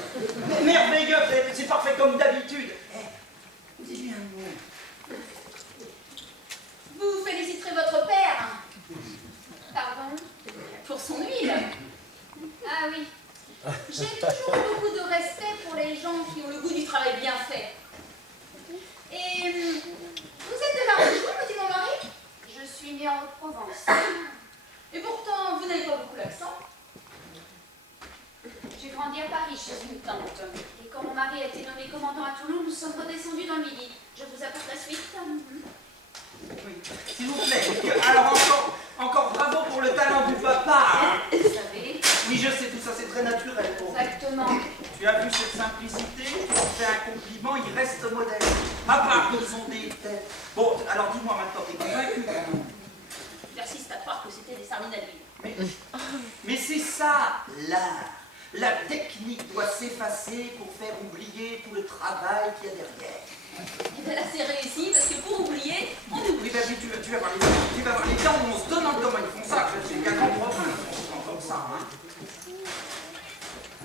Merveilleux, c'est parfait comme d'habitude. Dis-lui un mot. Vous féliciterez votre père Pardon? pour son huile. Ah oui. J'ai toujours beaucoup de respect pour les gens qui ont le goût du travail bien fait. Et vous êtes de la région, me dit mon mari? Je suis née en Haute-Provence. Et pourtant, vous n'avez pas beaucoup l'accent. J'ai grandi à Paris chez une tante. Et quand mon mari a été nommé commandant à Toulon, nous sommes redescendus dans le Midi. Je vous apporte la suite. Oui, s'il vous plaît. Alors encore bravo pour le talent du papa. Hein. Vous savez? Oui, je sais, tout ça, c'est très naturel pour vous. Exactement. Tu as vu cette simplicité? Tu leur fais un compliment, ils restent modèles. À part qu'ils ont des têtes. Bon, alors dis-moi maintenant, t'es convaincu? Je persiste à croire que c'était des sardines à l'huile. Mais c'est ça, l'art. La technique doit s'effacer pour faire oublier tout le travail qu'il y a derrière. Et bien là, c'est réussi, parce que pour oublier, on oublie. Oui, ben oui, tu vas voir les temps où on se demande comment ils font ça. C'est qu'un grand problème, comme ça. Hein.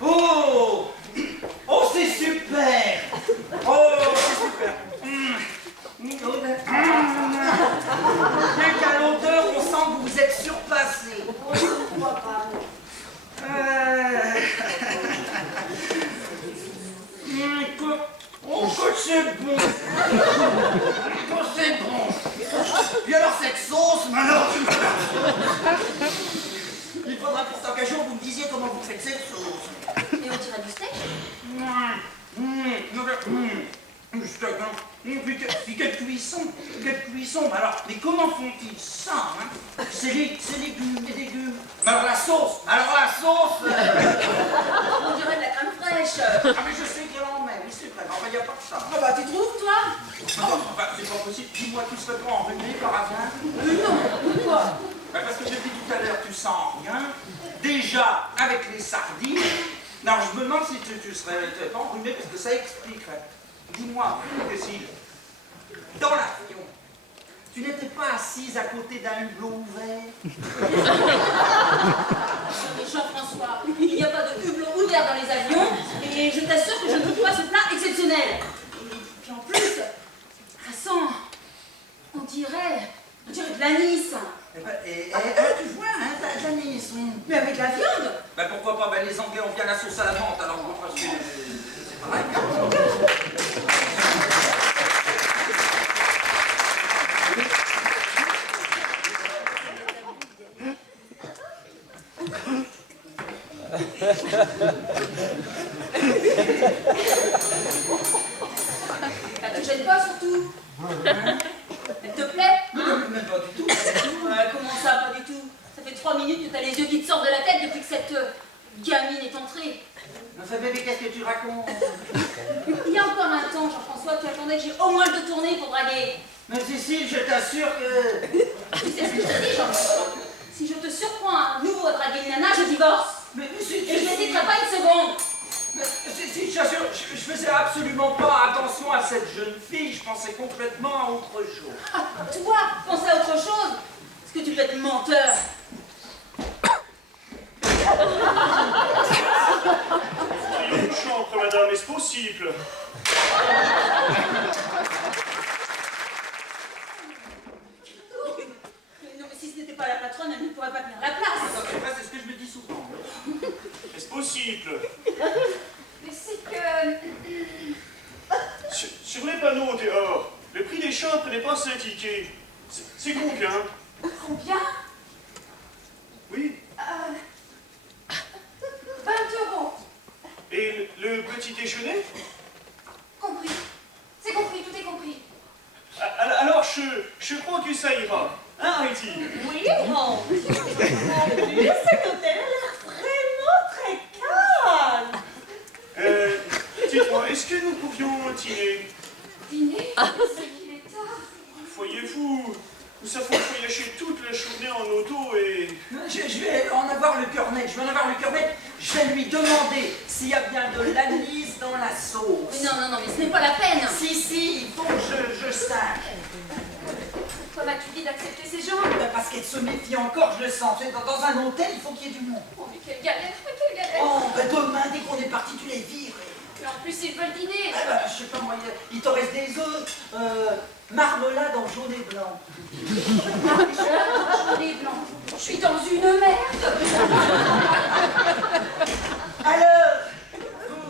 Oh! Oh, c'est super! Oh, c'est super! Bien qu'à l'odeur, on sent que vous êtes surpassé. Oh, je ne crois pas. Oh, que c'est bon! Que c'est bon! Et alors cette sauce, maintenant? Il faudra pourtant qu'un jour vous me disiez comment vous faites cette sauce. Et on dirait du steak. Puis quelle cuisson! Quelle cuisson! Mais comment font-ils ça, hein? C'est légumes, les légumes. Mais alors la sauce! On dirait de la crème fraîche. Ah mais je sais qu'il en met, oui c'est vrai, mais enfin il n'y a pas que ça. Ah bah, tu trouves, toi? Enfin, c'est pas possible, dis-moi, tu serais pas enrhumé par hasard? Non, pourquoi? Bah, parce que j'ai dit tout à l'heure, tu sens rien. Déjà, avec les sardines. Non, je me demande si tu serais pas enrhumé, parce que ça expliquerait. Dis-moi, Cécile, dans l'avion, tu n'étais pas assise à côté d'un hublot ouvert? Mais Jean-François, il n'y a pas de hublot ouvert dans les avions, et je t'assure que je ne trouve pas ce plat exceptionnel. Et puis en plus, ça sent, on dirait de l'anis. Tu vois, hein, t'as de l'anis, oui. Mais avec de la viande. Ben pourquoi pas, ben les Anglais ont bien la sauce à la menthe, alors moi, parce que c'est pareil. Ça te gêne pas surtout? Elle te plaît? Hein? Mais pas du tout. Comment ça, pas du tout? Ça fait 3 minutes que t'as les yeux qui te sortent de la tête depuis que cette gamine est entrée. Enfin, bébé, qu'est-ce que tu racontes? Il y a encore un temps, Jean-François, tu attendais que j'ai au moins le tourner pour draguer. Mais Cécile, je t'assure que... Tu sais ce que je te dis, Jean-François? Si je te surprends à nouveau à draguer une nana, je divorce. Mais si, Et je n'hésiterai pas une seconde. Si, j'assure, je faisais absolument pas attention à cette jeune fille, je pensais complètement à autre chose. Ah, toi, pensez à autre chose. Est-ce que tu peux être menteur? Une chantre, madame, est-ce possible? Non, mais si ce n'était pas la patronne, elle ne pourrait pas tenir la place. C'est ce que je me dis souvent. Est-ce possible? Mais c'est que... Sur les panneaux dehors, le prix des chantres n'est pas syndiqué. C'est combien? Combien? Oui. 20 €. Et petit déjeuner? Compris. C'est compris, tout est compris. Alors, je crois que ça ira. Hein, Haïti? Oui, Hans. En plus, cet hôtel a l'air vraiment très calme. Dites-moi, est-ce que nous pouvions dîner? Dîner? C'est qu'il est tard. Voyez-vous, nous avons voyagé toute la journée en auto et... Je vais en avoir le cœur net, je vais lui demander s'il y a bien de l'anis dans la sauce. Mais non, mais ce n'est pas la peine. Si, il faut que je sache. Pourquoi m'as-tu dit d'accepter ces gens? Parce qu'elle se méfie encore, je le sens. Dans un hôtel, il faut qu'il y ait du monde. Oh, mais quelle galère, quelle galère. Oh, demain, dès qu'on est parti, tu les vires. Mais en plus, ils veulent dîner. Je sais pas moi, il te reste des œufs, marmelade en jaune et blanc. Jaune et blanc. Je suis dans une merde. Alors,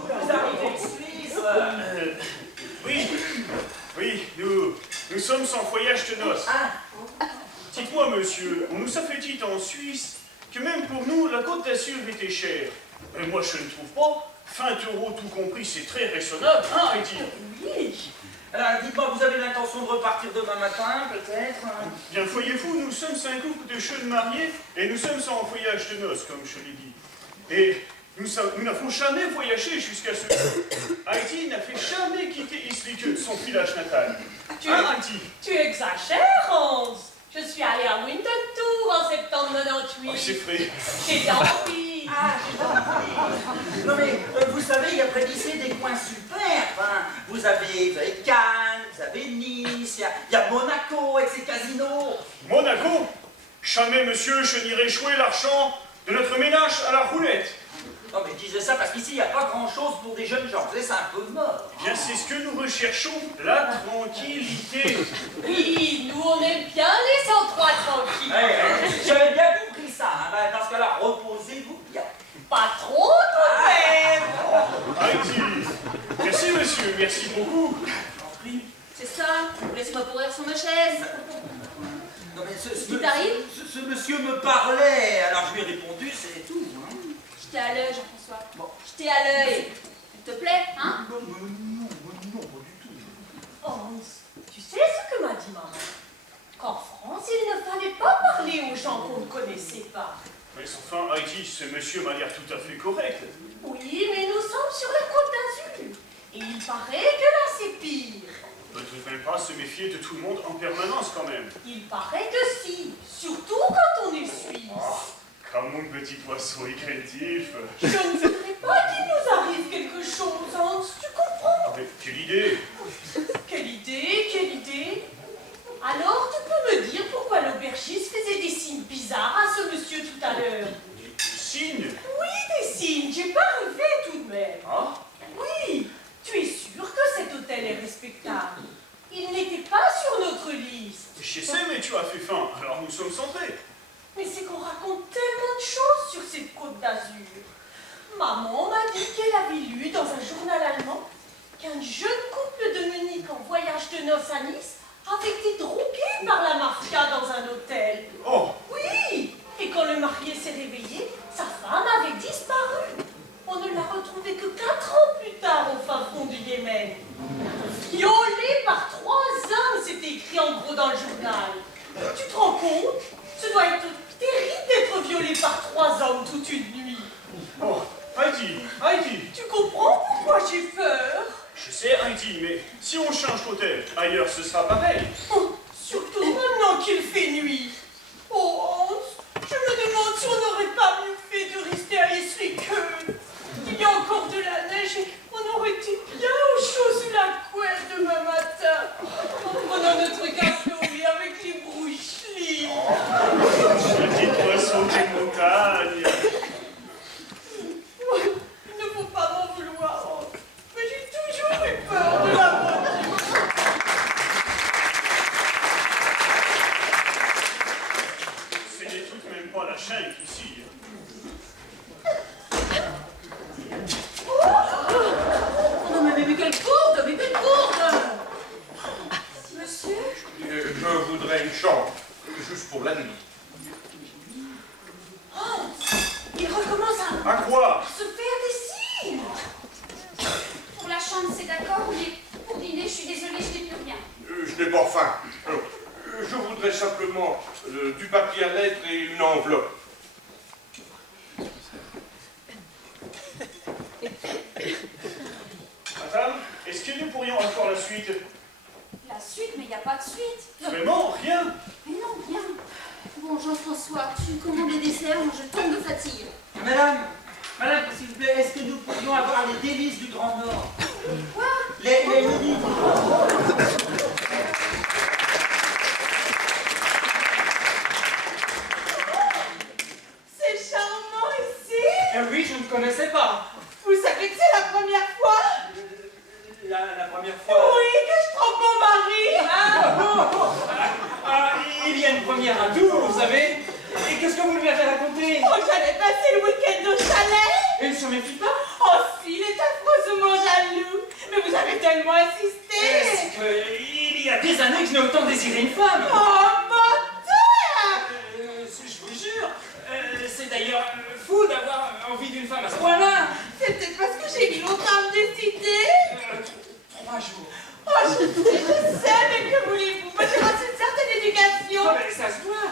vous arrivez de Suisse Oui, nous sommes en voyage de noces. Ah, Dites-moi, monsieur, on nous a fait dire en Suisse que même pour nous, la Côte d'Azur était chère. Mais moi, je ne trouve pas. 20 € tout compris, c'est très raisonnable, hein, Haïti? oui. Alors, dites-moi, vous avez l'intention de repartir demain matin, peut-être Bien, voyez-vous, nous sommes un couple de jeunes mariés et nous sommes en voyage de noces, comme je l'ai dit. Et nous n'avons jamais voyagé jusqu'à ce jour. Haïti n'a fait jamais quitter Islington, son village natal. Haïti? Tu exagères, Hans. Je suis allée à Winterthur en septembre 98. Oh, c'est vrai. J'ai envie. Non mais, vous savez, il y a près d'ici des coins super. Hein. Vous avez Cannes, vous avez Nice, il y a Monaco avec ses casinos. Monaco? Jamais, monsieur, je n'irai jouer l'argent de notre ménage à la roulette. Non mais je disais ça parce qu'ici, il n'y a pas grand-chose pour des jeunes gens. Vous savez, c'est un peu mort. Bien, c'est ce que nous recherchons, la tranquillité. Oui, nous on aime bien les endroits tranquilles. J'avais bien compris ça. Hein. Ben, dans ce cas-là, reposez-vous bien. Pas trop tout de même. Haïti. Merci, monsieur, merci beaucoup. C'est ça. Laisse-moi pourrir sur ma chaise. Non mais Qui t'arrive? ce monsieur me parlait, alors je lui ai répondu, c'est tout. Hein. Je t'ai à l'œil, Jean-François. Bon. Je t'ai à l'œil. S'il te plaît, hein? Non, pas du tout. Hans, tu sais ce que m'a dit maman? Qu'en France, il ne fallait pas parler aux gens qu'on ne connaissait pas. Mais enfin, Haïti, ce monsieur m'a l'air tout à fait correct. Oui, mais nous sommes sur la Côte d'Azur. Et il paraît que là, c'est pire. On ne devrait pas se méfier de tout le monde en permanence, quand même. Il paraît que si, surtout quand on est suisse. Comme mon petit poisson est créatif. Je ne voudrais pas qu'il nous arrive quelque chose, Hans, tu comprends? Mais quelle idée! Quelle idée, quelle idée? Alors, tu peux me dire pourquoi l'aubergiste faisait des signes bizarres à ce monsieur tout à l'heure? Signe! Oui, des signes, j'ai pas rêvé tout de même. Ah? Oui, tu es sûr que cet hôtel est respectable? Il n'était pas sur notre liste. Je sais, mais tu as fait faim, alors nous sommes centrés. Mais c'est qu'on raconte tellement de choses sur cette Côte d'Azur. Maman m'a dit qu'elle avait lu dans un journal allemand qu'un jeune couple de Munich en voyage de noces à Nice avait été drogué par la mafia dans un hôtel. Oh! Oui! Et quand le marié s'est réveillé, sa femme avait disparu. On ne l'a retrouvée que 4 ans plus tard au fin fond du Yémen. Violée par 3 hommes, c'était écrit en gros dans le journal. Tu te rends compte? Ce doit être terrible d'être violé par 3 hommes toute une nuit. Oh! Haïti! Haïti! Tu comprends pourquoi j'ai peur? Je sais, Haïti, mais si on change d'hôtel, ailleurs ce sera pareil. Oh, surtout maintenant qu'il fait nuit. Oh Hans, je me demande si on n'aurait pas mieux fait de rester à Islington. Il y a encore de la neige et on aurait été bien au chaud sous la couette demain matin. En prenant notre café au lait avec les brouchlis. Petit poisson des montagnes. Il ne faut pas m'en vouloir, Hans. Mais j'ai toujours eu peur de la voiture. Ce n'est tout de même pas la chaîne ici. Oh non, mais quelle courbe! Mais quelle courbe! Monsieur? Je voudrais une chambre, juste pour la nuit. Hans, il recommence À quoi? à se faire des signes. suite? La suite, mais il n'y a pas de suite. Vraiment, rien? Mais non, rien. Bon, Jean-François, tu commandes des desserts, moi je tombe de fatigue. Madame, s'il vous plaît, est-ce que nous pourrions avoir les délices du Grand Nord? Quoi? Les menus du Grand Nord. C'est charmant ici. Oui, je ne connaissais pas. Vous savez que c'est la première fois La première fois. Oui, que je trompe mon mari. Ah, il y a une première à tout, vous savez. Et qu'est-ce que vous lui avez raconté? Oh, j'allais passer le week-end au chalet. Il ne se méfie pas? Oh, si, il est affreusement jaloux. Mais vous avez tellement insisté. C'est qu'il y a des années que je n'ai autant désiré une femme. Oh, menteur. Je vous jure. C'est d'ailleurs fou d'avoir envie d'une femme à ce point-là. C'est peut-être parce que j'ai mis longtemps à me décider. 3 jours. Oh, je sais, mais que voulez-vous? Moi, j'ai reçu une certaine éducation. Oh, mais ça se voit.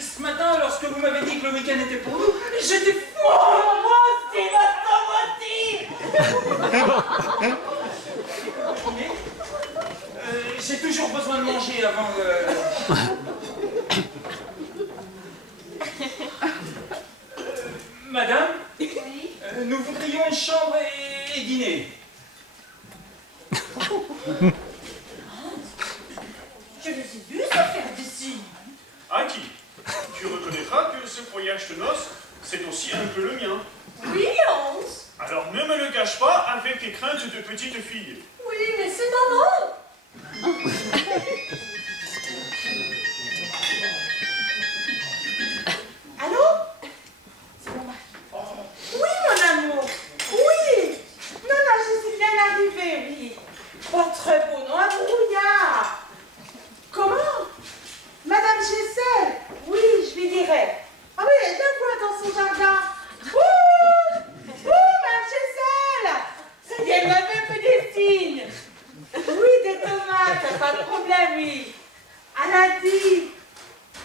Ce matin, lorsque vous m'avez dit que le week-end était pour nous, j'étais fou. Oh, moi aussi, ma J'ai toujours besoin de manger avant Madame, Oui. nous voudrions une chambre et dîner. Je les ai vus se faire des signes. Aki, tu reconnaîtras que ce voyage de noces, c'est aussi un peu le mien. Oui, Hans. Alors ne me le cache pas avec tes craintes de petite fille. Oui, mais c'est maman. Allô? C'est mon mari. Oui, mon amour. Oui. Non, je suis bien arrivée, oui. Votre beau nom, un brouillard. Comment? Madame Gessel? Oui, je lui dirai. Ah oui, elle vient voir dans son jardin. Ouh, Madame Gessel. Ça y est, elle m'avait fait des signes. Oui, des tomates, pas de problème, oui. À lundi.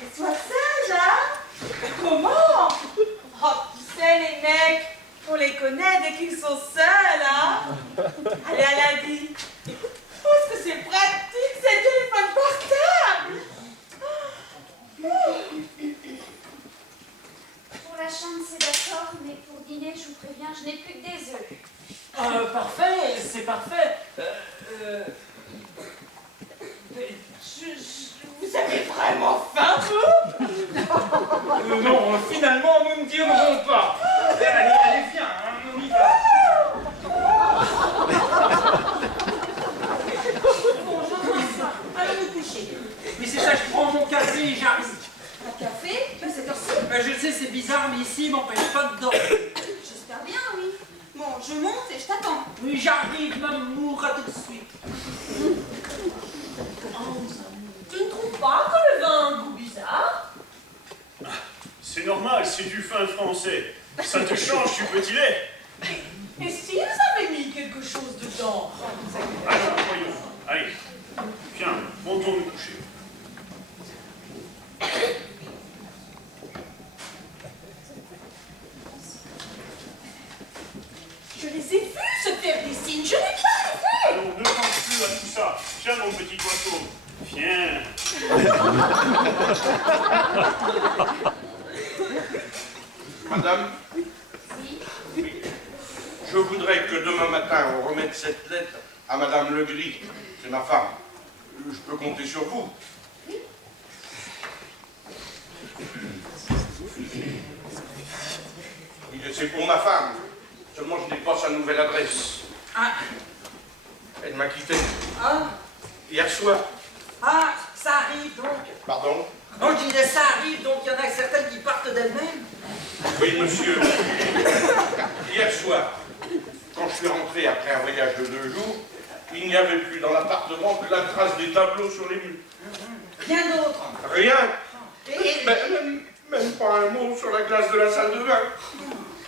Et sois sage, hein? Comment? Oh, tu sais, les mecs, on les connaît dès qu'ils sont seuls, hein? Allez, à lundi. Oh, est-ce que c'est pratique, ces téléphones portables? Pour la chambre, c'est d'accord, mais pour dîner, je vous préviens, je n'ai plus que des œufs. Parfait, c'est parfait. Vous avez vraiment faim, vous? Non, finalement, nous ne dirons pas. Allez, viens, hein, on y va. Bon, Jean-François, allons nous coucher. Mais c'est ça, je prends mon café et j'arrive. Un café? À cette heure-ci? Je sais, c'est bizarre, mais ici, il m'empêche pas de dormir. J'espère bien, oui. Bon, je monte et je t'attends. Oui, j'arrive, m'amour, à tout de suite. Tu ne trouves pas que le vin a un goût bizarre? C'est normal, c'est du fin français. Ça te change du petit lait. Et s'ils avaient mis quelque chose dedans? Alors, voyons. Allez, viens, montons nous coucher. Je les ai vus se faire des signes, je n'ai pas fait! Allons, ne pense plus à tout ça. Viens, mon petit poisson. Viens. Madame, Oui. je voudrais que demain matin, on remette cette lettre à Madame Legris. C'est ma femme. Je peux compter sur vous. C'est pour ma femme. Seulement, je n'ai pas sa nouvelle adresse. Ah, Elle m'a quitté ah, hier soir. ah, ça arrive donc. Pardon? Donc je disais, ça arrive, donc il y en a certaines qui partent d'elles-mêmes. Oui, monsieur. Hier soir, quand je suis rentré après un voyage de 2 jours, il n'y avait plus dans l'appartement que la trace des tableaux sur les murs. Rien d'autre. Rien. Et, Même pas un mot sur la glace de la salle de bain.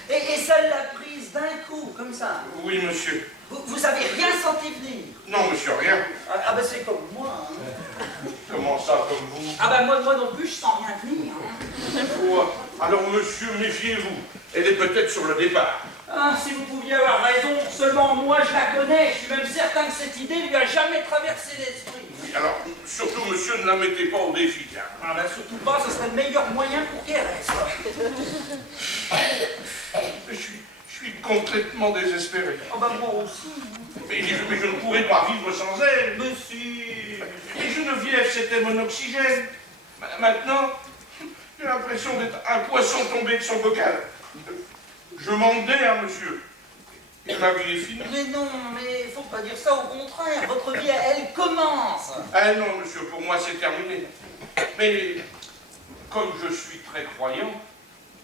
et celle l'a prise d'un coup, comme ça. Oui, monsieur. Vous avez rien senti venir. Non, monsieur, rien. Ah ben c'est comme moi. Hein. Comment ça, comme vous? Ah ben moi non plus, je sens rien venir. Hein. Oh, alors, monsieur, méfiez-vous. Elle est peut-être sur le départ. Ah Ah, si vous pouviez avoir raison, seulement moi je la connais. Je suis même certain que cette idée lui a jamais traversé l'esprit. Oui, alors, surtout, monsieur, ne la mettez pas au défi, hein. Ah ben surtout pas, ce serait le meilleur moyen pour qu'elle reste. Je suis complètement désespéré. Ah ben moi aussi. Mais je ne pourrais pas vivre sans elle. Monsieur. Et Geneviève, c'était mon oxygène. Maintenant, j'ai l'impression d'être un poisson tombé de son bocal. Je manque d'air, monsieur. Et ma vie est finie. Mais non, mais faut pas dire ça, au contraire. Votre vie, elle commence. Ah non, monsieur, pour moi, c'est terminé. Mais, comme je suis très croyant,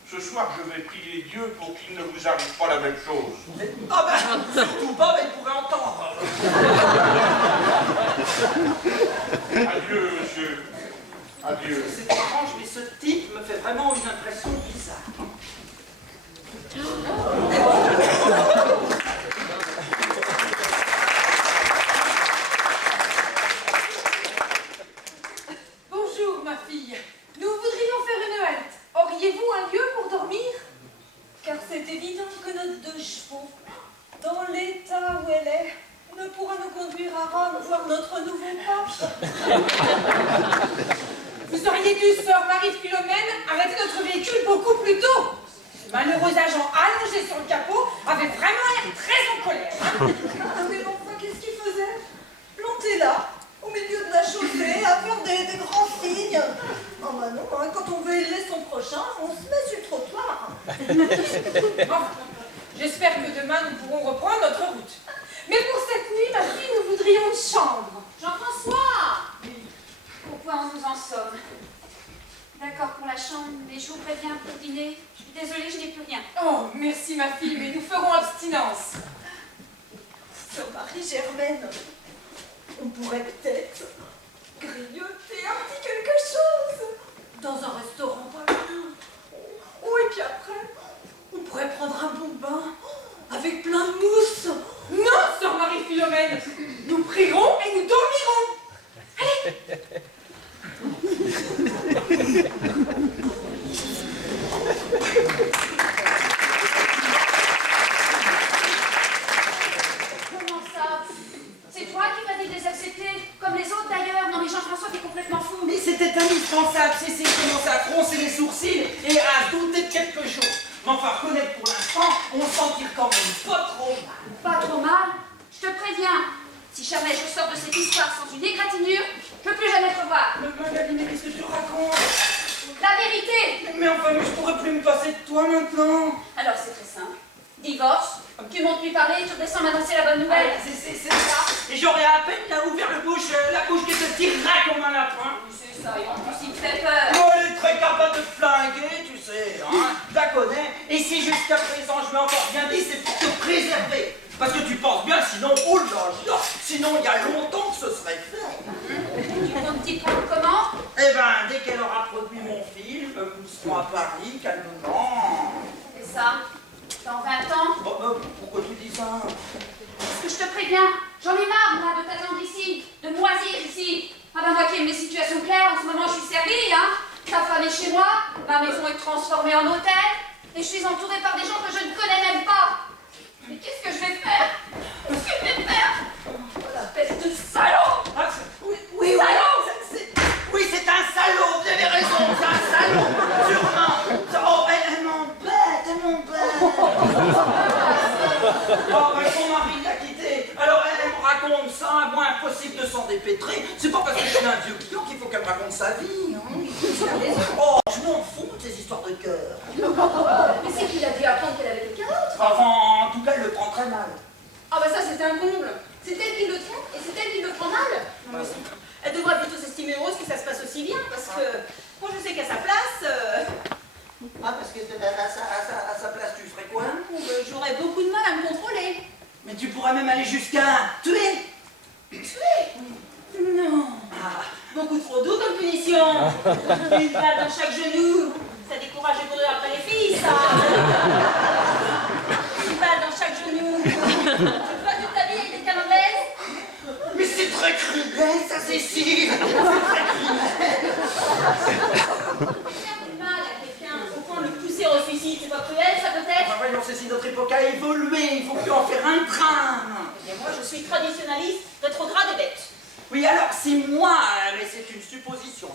ce soir, je vais prier Dieu pour qu'il ne vous arrive pas la même chose. Ah ben, surtout pas, mais il pourrait entendre. Adieu, monsieur. Adieu. C'est étrange, mais ce type me fait vraiment une impression bizarre. Bonjour, ma fille. Nous voudrions faire une halte. Auriez-vous un lieu pour dormir? Car c'est évident que notre deux chevaux, dans l'état où elle est, ne pourra nous conduire à Rome voir notre nouveau pape. Vous auriez dû, sœur Marie-Philomène, arrêter notre véhicule beaucoup plus tôt. Ce malheureux agent allongé sur le capot avait vraiment l'air très en colère. Ah mais enfin, qu'est-ce qu'il faisait? Planté là, au milieu de la chaussée, à faire des grands signes. Oh bah non, hein, quand on veut élever son prochain, on se met sur le trottoir. Bon, j'espère que demain nous pourrons reprendre notre route. Mais pour cette nuit, ma fille, nous voudrions une chambre. Jean-François! Pourquoi on nous en somme? D'accord pour la chambre, mais je vous préviens pour dîner. Je suis désolée, je n'ai plus rien. Oh, merci ma fille, mais nous ferons abstinence. Sœur Marie-Germaine, on pourrait peut-être grignoter un petit quelque chose dans un restaurant pas loin. Oh, et puis après, on pourrait prendre un bon bain avec plein de mousse. Non, sœur Marie-Philomène, nous prierons et nous dormirons. Comment ça? C'est toi qui m'as dit de les accepter, comme les autres d'ailleurs. Non mais Jean-François, t'es complètement fou. Mais c'était indispensable, c'est commencer à froncer les sourcils et à douter de quelque chose. Mais enfin, reconnaître pour l'instant, on s'en tire quand même pas trop mal. Pas trop mal. Je te préviens. Si jamais je sors de cette histoire sans une égratignure, je ne peux plus jamais te revoir. Magali, mais qu'est-ce que tu racontes? La vérité. Mais enfin, je pourrais plus me passer de toi maintenant. Alors c'est très simple. Divorce. Tu montes lui parler, tu redescends m'annoncer la bonne nouvelle. C'est ça. Et j'aurais à peine là ouvert la bouche qui te tirera comme un lapin. C'est ça, et en plus il me fait peur. Oh, elle est très capable de te flinguer, tu sais, hein. Je la connais. Et si jusqu'à présent je l'ai encore bien dit, c'est pour te préserver. Parce que tu penses bien, sinon, oh là là, sinon il y a longtemps que ce serait fait. Tu comptes t'y prendre comment? Eh ben, dès qu'elle aura produit mon film, nous serons à Paris, calmement. C'est ça. Dans 20 ans. Oh, pourquoi tu dis ça? Parce que je te préviens, j'en ai marre, moi, de t'attendre ici, de moisir ici. Ah ben moi qui aime les situations claires, en ce moment je suis servie, hein. Ta femme est chez moi, ma maison est transformée en hôtel, et je suis entourée par des gens que je ne connais même pas. Mais qu'est-ce que je vais faire? Qu'est-ce que je vais faire? Oh la peste de salaud! Ah, oui, oui, c'est un salaud, vous avez raison, c'est un salaud, sûrement. Oh, elle m'embête. Oh, ben, son mari l'a quitté, alors elle me raconte ça, à moins impossible de s'en dépêtrer. C'est pas parce que je suis un vieux client qu'il faut qu'elle me raconte sa vie, hein. Oh, je m'en fous de ces histoires de cœur. Mais c'est qu'il a dû apprendre qu'elle avait quelqu'un d'autre. Enfin, en tout cas, elle le prend très mal. Ah bah ça c'est un comble. C'est elle qui le trompe et c'est elle qui le prend mal. Non, mais elle devrait plutôt s'estimer heureuse que ça se passe aussi bien parce que moi je sais qu'à sa place, Ah, parce que à sa place, tu ferais quoi? j'aurais beaucoup de mal à me contrôler. Mais tu pourrais même aller jusqu'à tuer. Tuer? Non. Ah, Beaucoup trop doux comme punition. Une balle dans chaque genou. Ça décourage de courir après les filles, ça. Une balle dans chaque genou. Tu vas toute ta vie avec des calendraises? mais c'est très cruel, ça, Cécile. C'est très cruel. Faire du mal à quelqu'un au point de le pousser au suicide, c'est pas cruel, ça peut-être? Voyons, ceci, notre époque a évolué, il faut plus en faire un drame. Et moi, je suis traditionnaliste, rétrograde et bête. Oui, alors, si moi, mais c'est une supposition,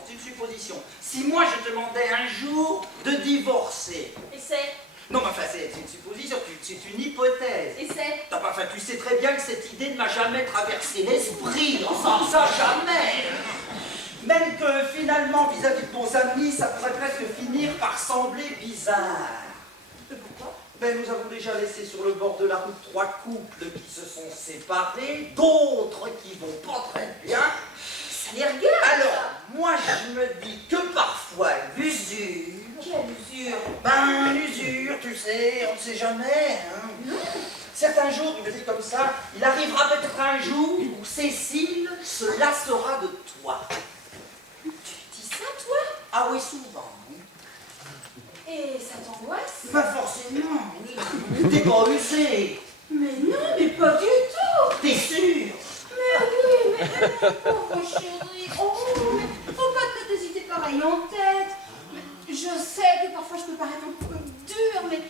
si moi je te demandais un jour de divorcer. Et c'est? Non, mais enfin, c'est une supposition, c'est une hypothèse. Et c'est? Non, mais enfin, tu sais très bien que cette idée ne m'a jamais traversé l'esprit, enfin, ça, jamais. Même que, finalement, vis-à-vis de nos amis, ça pourrait presque finir par sembler bizarre. Pourquoi? Ben, nous avons déjà laissé sur le bord de la route 3 couples qui se sont séparés, d'autres qui vont pas très bien. Ça les regarde. Alors, moi, je me dis que parfois, l'usure... Quelle usure? Ben, l'usure, tu sais, on ne sait jamais, hein. Certains jours, tu me dis comme ça, il arrivera peut-être un jour où Cécile se lassera de toi. Tu dis ça, toi? Ah oui, souvent. Et ça t'angoisse? Pas forcément, oui. T'es pas usé. Mais non, mais pas du tout. T'es sûr? Mais oui, mais pauvre chérie. Oh, mais faut pas te mettre des idées pareilles en tête. Mais je sais que parfois je peux paraître un peu dure, mais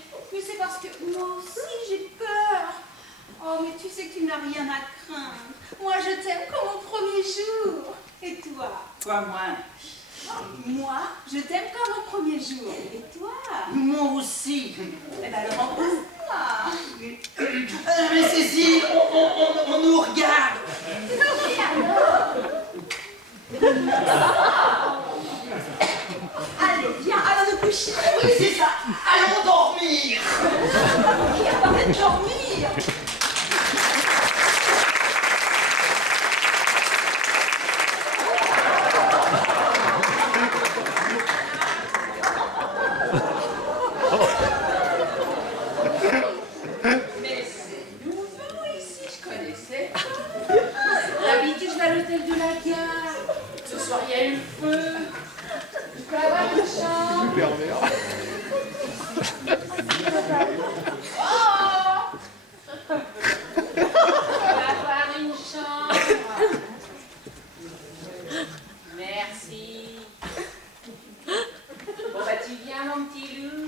c'est parce que moi aussi j'ai peur. Oh, mais tu sais que tu n'as rien à craindre. Moi, je t'aime comme au premier jour. Et toi? Quoi, moi? Moi, je t'aime comme au premier jour. Et toi? Moi aussi. Eh ben alors embrasse-moi. Mais Cécile, on nous regarde. Et alors? Allez, viens, allons nous coucher. Oui, c'est ça. Allons dormir. Oui, avant de dormir. Mais c'est nouveau ici, je connaissais pas. D'habitude, je vais à l'hôtel de la gare. Ce soir, il y a eu le feu. Tu peux avoir une chambre. Oh! Tu peux avoir une chambre. Merci. Bon, bah, tu viens, mon petit loup.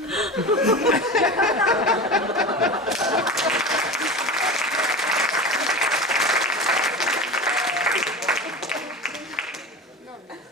Non, rien.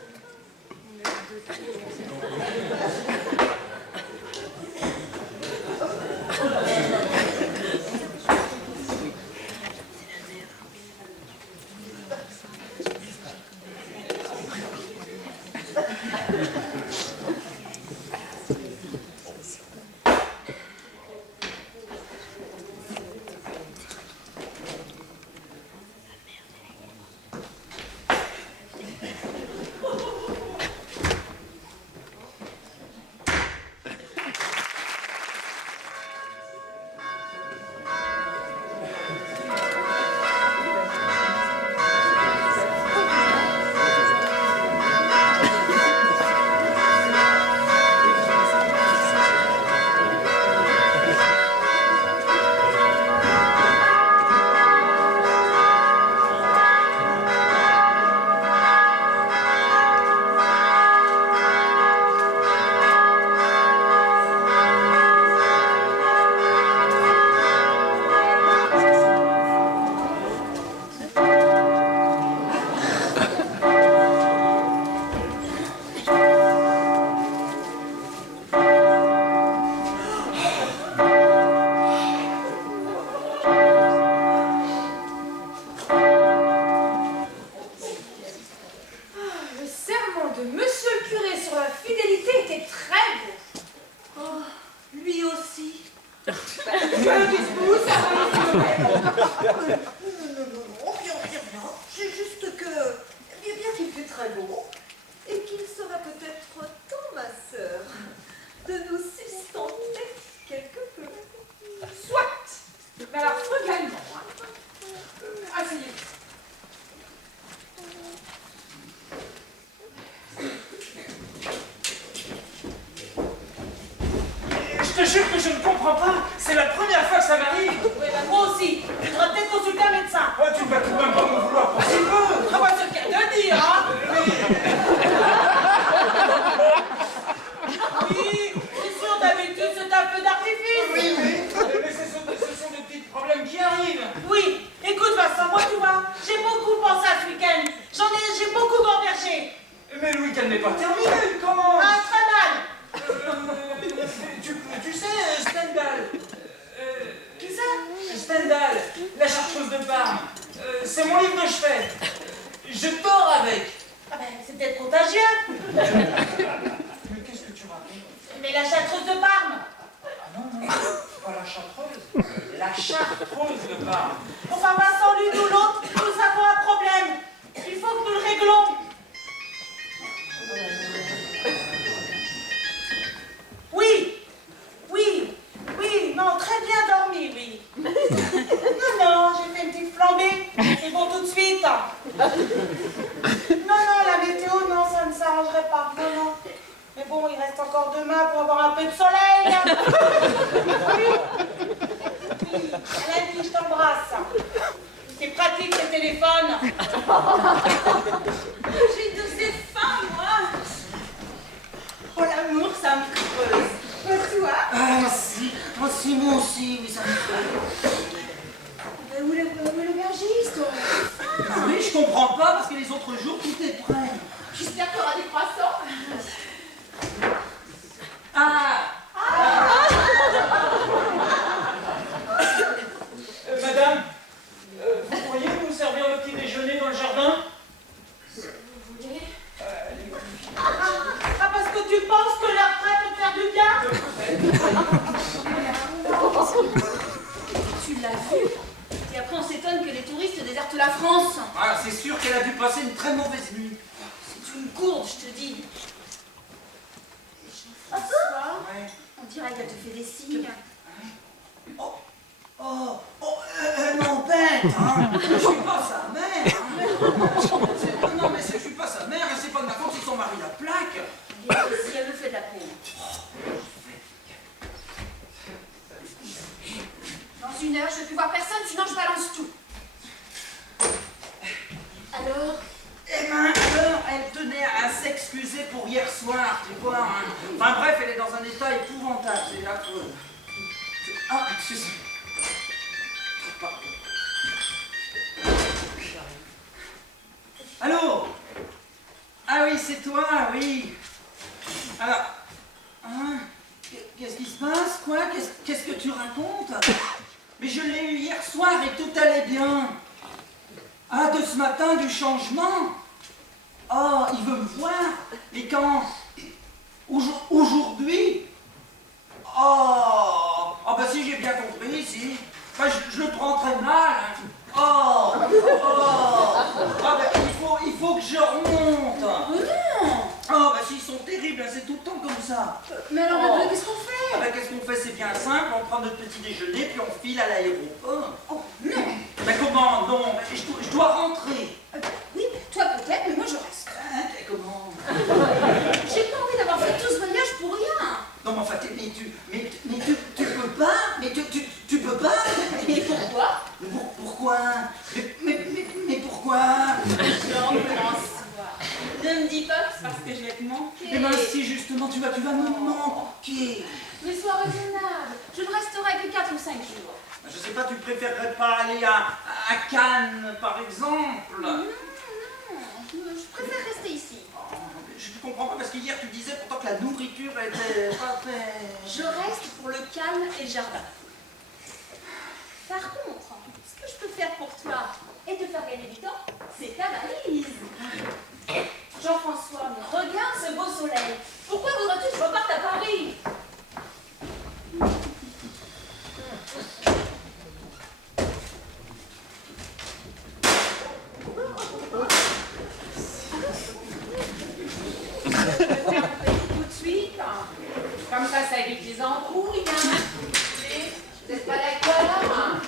C'est juste que, bien qu'il fait très beau, et qu'il sera peut-être temps, ma sœur, de nous sustenter quelque peu. Soit. Mais alors, frugalement, hein. Asseyez-vous. Je te jure que je ne comprends pas. C'est la première fois que ça m'arrive. Oui, bah moi aussi. Je voudrais peut-être consulter un médecin. Oh, tu vas tout de même pas m'en vouloir pour si peu. Ah bah c'est le cas de dire, hein. Oui, c'est sûr, d'habitude, c'est un peu d'artifice. Oui. C'est mon livre de chevet. Je dors avec. Ah ben, c'est peut-être contagieux. Mais qu'est-ce que tu racontes? Mais la chartreuse de Parme. Ah non, non, pas la chartreuse. La chartreuse de Parme. Enfin, Vincent, l'une ou l'autre, nous avons un problème. Il faut que nous le réglons. Oui, oui, oui, non, très bien dormi, oui. Non, non, j'ai fait une petite flambée. C'est bon tout de suite. Non, non, la météo, non, ça ne s'arrangerait pas. Non, non. Mais bon, il reste encore demain pour avoir un peu de soleil. Oui. Alain, je t'embrasse. C'est pratique le téléphone. J'ai de ces faim, moi. Oh, l'amour, ça me creuse. Toi? Ah si, moi aussi, oui, ça me fait. Ben, où est l'aubergiste? Ah oui, je comprends pas parce que les autres jours, tout est prêt. J'espère qu'il y aura des croissants. Madame, vous pourriez nous servir le petit déjeuner dans le jardin? Vous voulez? Ah, parce que tu penses que l'après peut te faire du bien? Tu l'as vu? Et après, on s'étonne que les touristes désertent la France. Ah, c'est sûr qu'elle a dû passer une très mauvaise nuit. C'est une gourde, je te dis. Ouais. On dirait qu'elle te fait des signes. Elle m'embête, hein. Je suis pas sa mère. Non, mais je suis pas sa mère, et c'est pas de ma faute si son mari la plaque. Et si elle me fait de la peine. Dans une heure, je ne veux plus voir personne, sinon je balance tout. Alors? Eh ben, alors, elle tenait à s'excuser pour hier soir, tu vois. Hein. Enfin bref, elle est dans un état épouvantable, c'est affreux. Ah, excuse-moi. Pardon. Allô? Ah oui, c'est toi, oui. Alors, hein? Qu'est-ce qui se passe, quoi? Qu'est-ce que tu racontes? Mais je l'ai eu hier soir et tout allait bien. Ah, de ce matin, du changement? Oh, il veut me voir. Mais quand? Aujourd'hui? Oh, bah si j'ai bien compris, si. Bah, je le prends très mal. Oh, ah, bah, il faut que je remonte. Oh non! Oh, bah s'ils sont terribles, c'est tout le temps comme ça. Mais alors, Oh. qu'est-ce qu'on fait? Ah, bah qu'est-ce qu'on fait? C'est bien simple, on prend notre petit déjeuner, puis on file à l'aéroport. Oh non! Mais comment? Non, mais je dois rentrer. Oui, toi peut-être, mais moi je reste. Hein, comment? J'ai pas envie d'avoir fait tout ce voyage pour rien. Non, mais enfin, mais tu peux pas? Mais tu peux pas? Et pourquoi? Pourquoi? Mais pourquoi? Ne me dis pas que c'est parce que je vais te manquer. Eh ben si, justement, tu vas me manquer. Mais sois raisonnable. Je ne resterai que 4 ou 5 jours. Je sais pas, tu préférerais pas aller à Cannes, par exemple? Non, je préfère rester ici. Oh, je ne comprends pas, parce qu'hier tu disais pourtant que la nourriture était pas très... Je reste pour le calme et le jardin. Par contre, ce que je peux faire pour toi et te faire gagner du temps, c'est ta valise. Jean-François, mais regarde ce beau soleil. Pourquoi voudrais-tu que je reparte à Paris? Tout de suite. Comme ça évite les embrouilles. Vous n'êtes pas d'accord?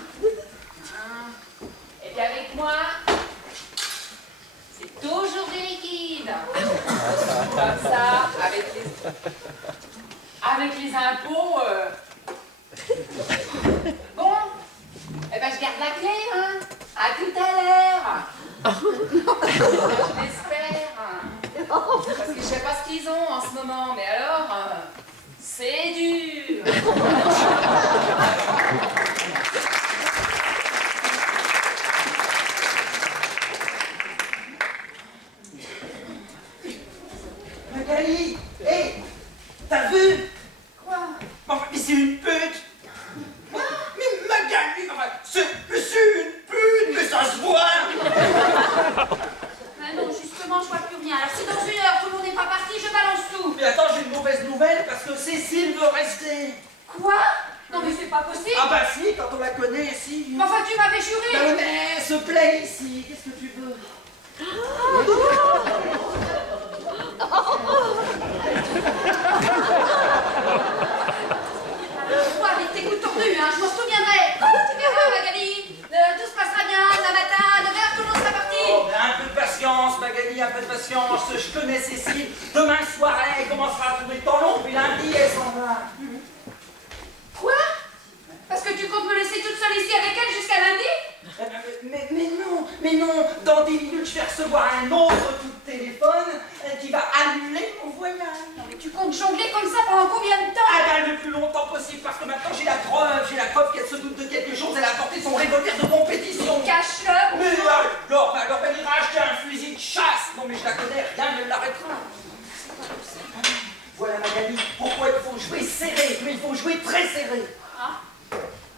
Et bien avec moi, c'est toujours des liquides. Comme ça, avec les impôts. Bon, eh ben je garde la clé, hein. À tout à l'heure. Je l'espère. Parce que je sais pas ce qu'ils ont en ce moment, mais alors, c'est dur. Magali, hé, t'as vu? Quoi? Enfin, mais c'est une pute. Mais Magali, enfin, c'est une pute, mais ça se voit. pas possible. Ah bah si, quand on la connaît, si. Mais enfin, tu m'avais juré. Bah oui, mais elle se plaît ici, qu'est-ce que tu veux? Toi, avec tes coups tordus, hein, je m'en souviendrai. Tu verras, Magali. Tout se passera bien, demain matin, 9h, tout le monde sera parti. Oh, ben, un peu de patience, Magali, un peu de patience. Je connais Cécile. Demain soir, elle commencera à trouver le temps long, puis lundi, elle s'en va. Quoi? Parce que tu comptes me laisser toute seule ici avec elle jusqu'à lundi? Mais non, dans 10 minutes, je vais recevoir un autre coup de téléphone qui va annuler mon voyage. Non, mais tu comptes jongler comme ça pendant combien de temps? Ah ben, le plus longtemps possible, parce que maintenant j'ai la preuve qu'elle se doute de quelque chose, elle a apporté son revolver de compétition. Cache-le. Mais alors, elle ira acheter un fusil de chasse. Non mais je la connais, rien ne l'arrêtera. Voilà Magali, pourquoi il faut jouer serré, mais il faut jouer très serré. Ah.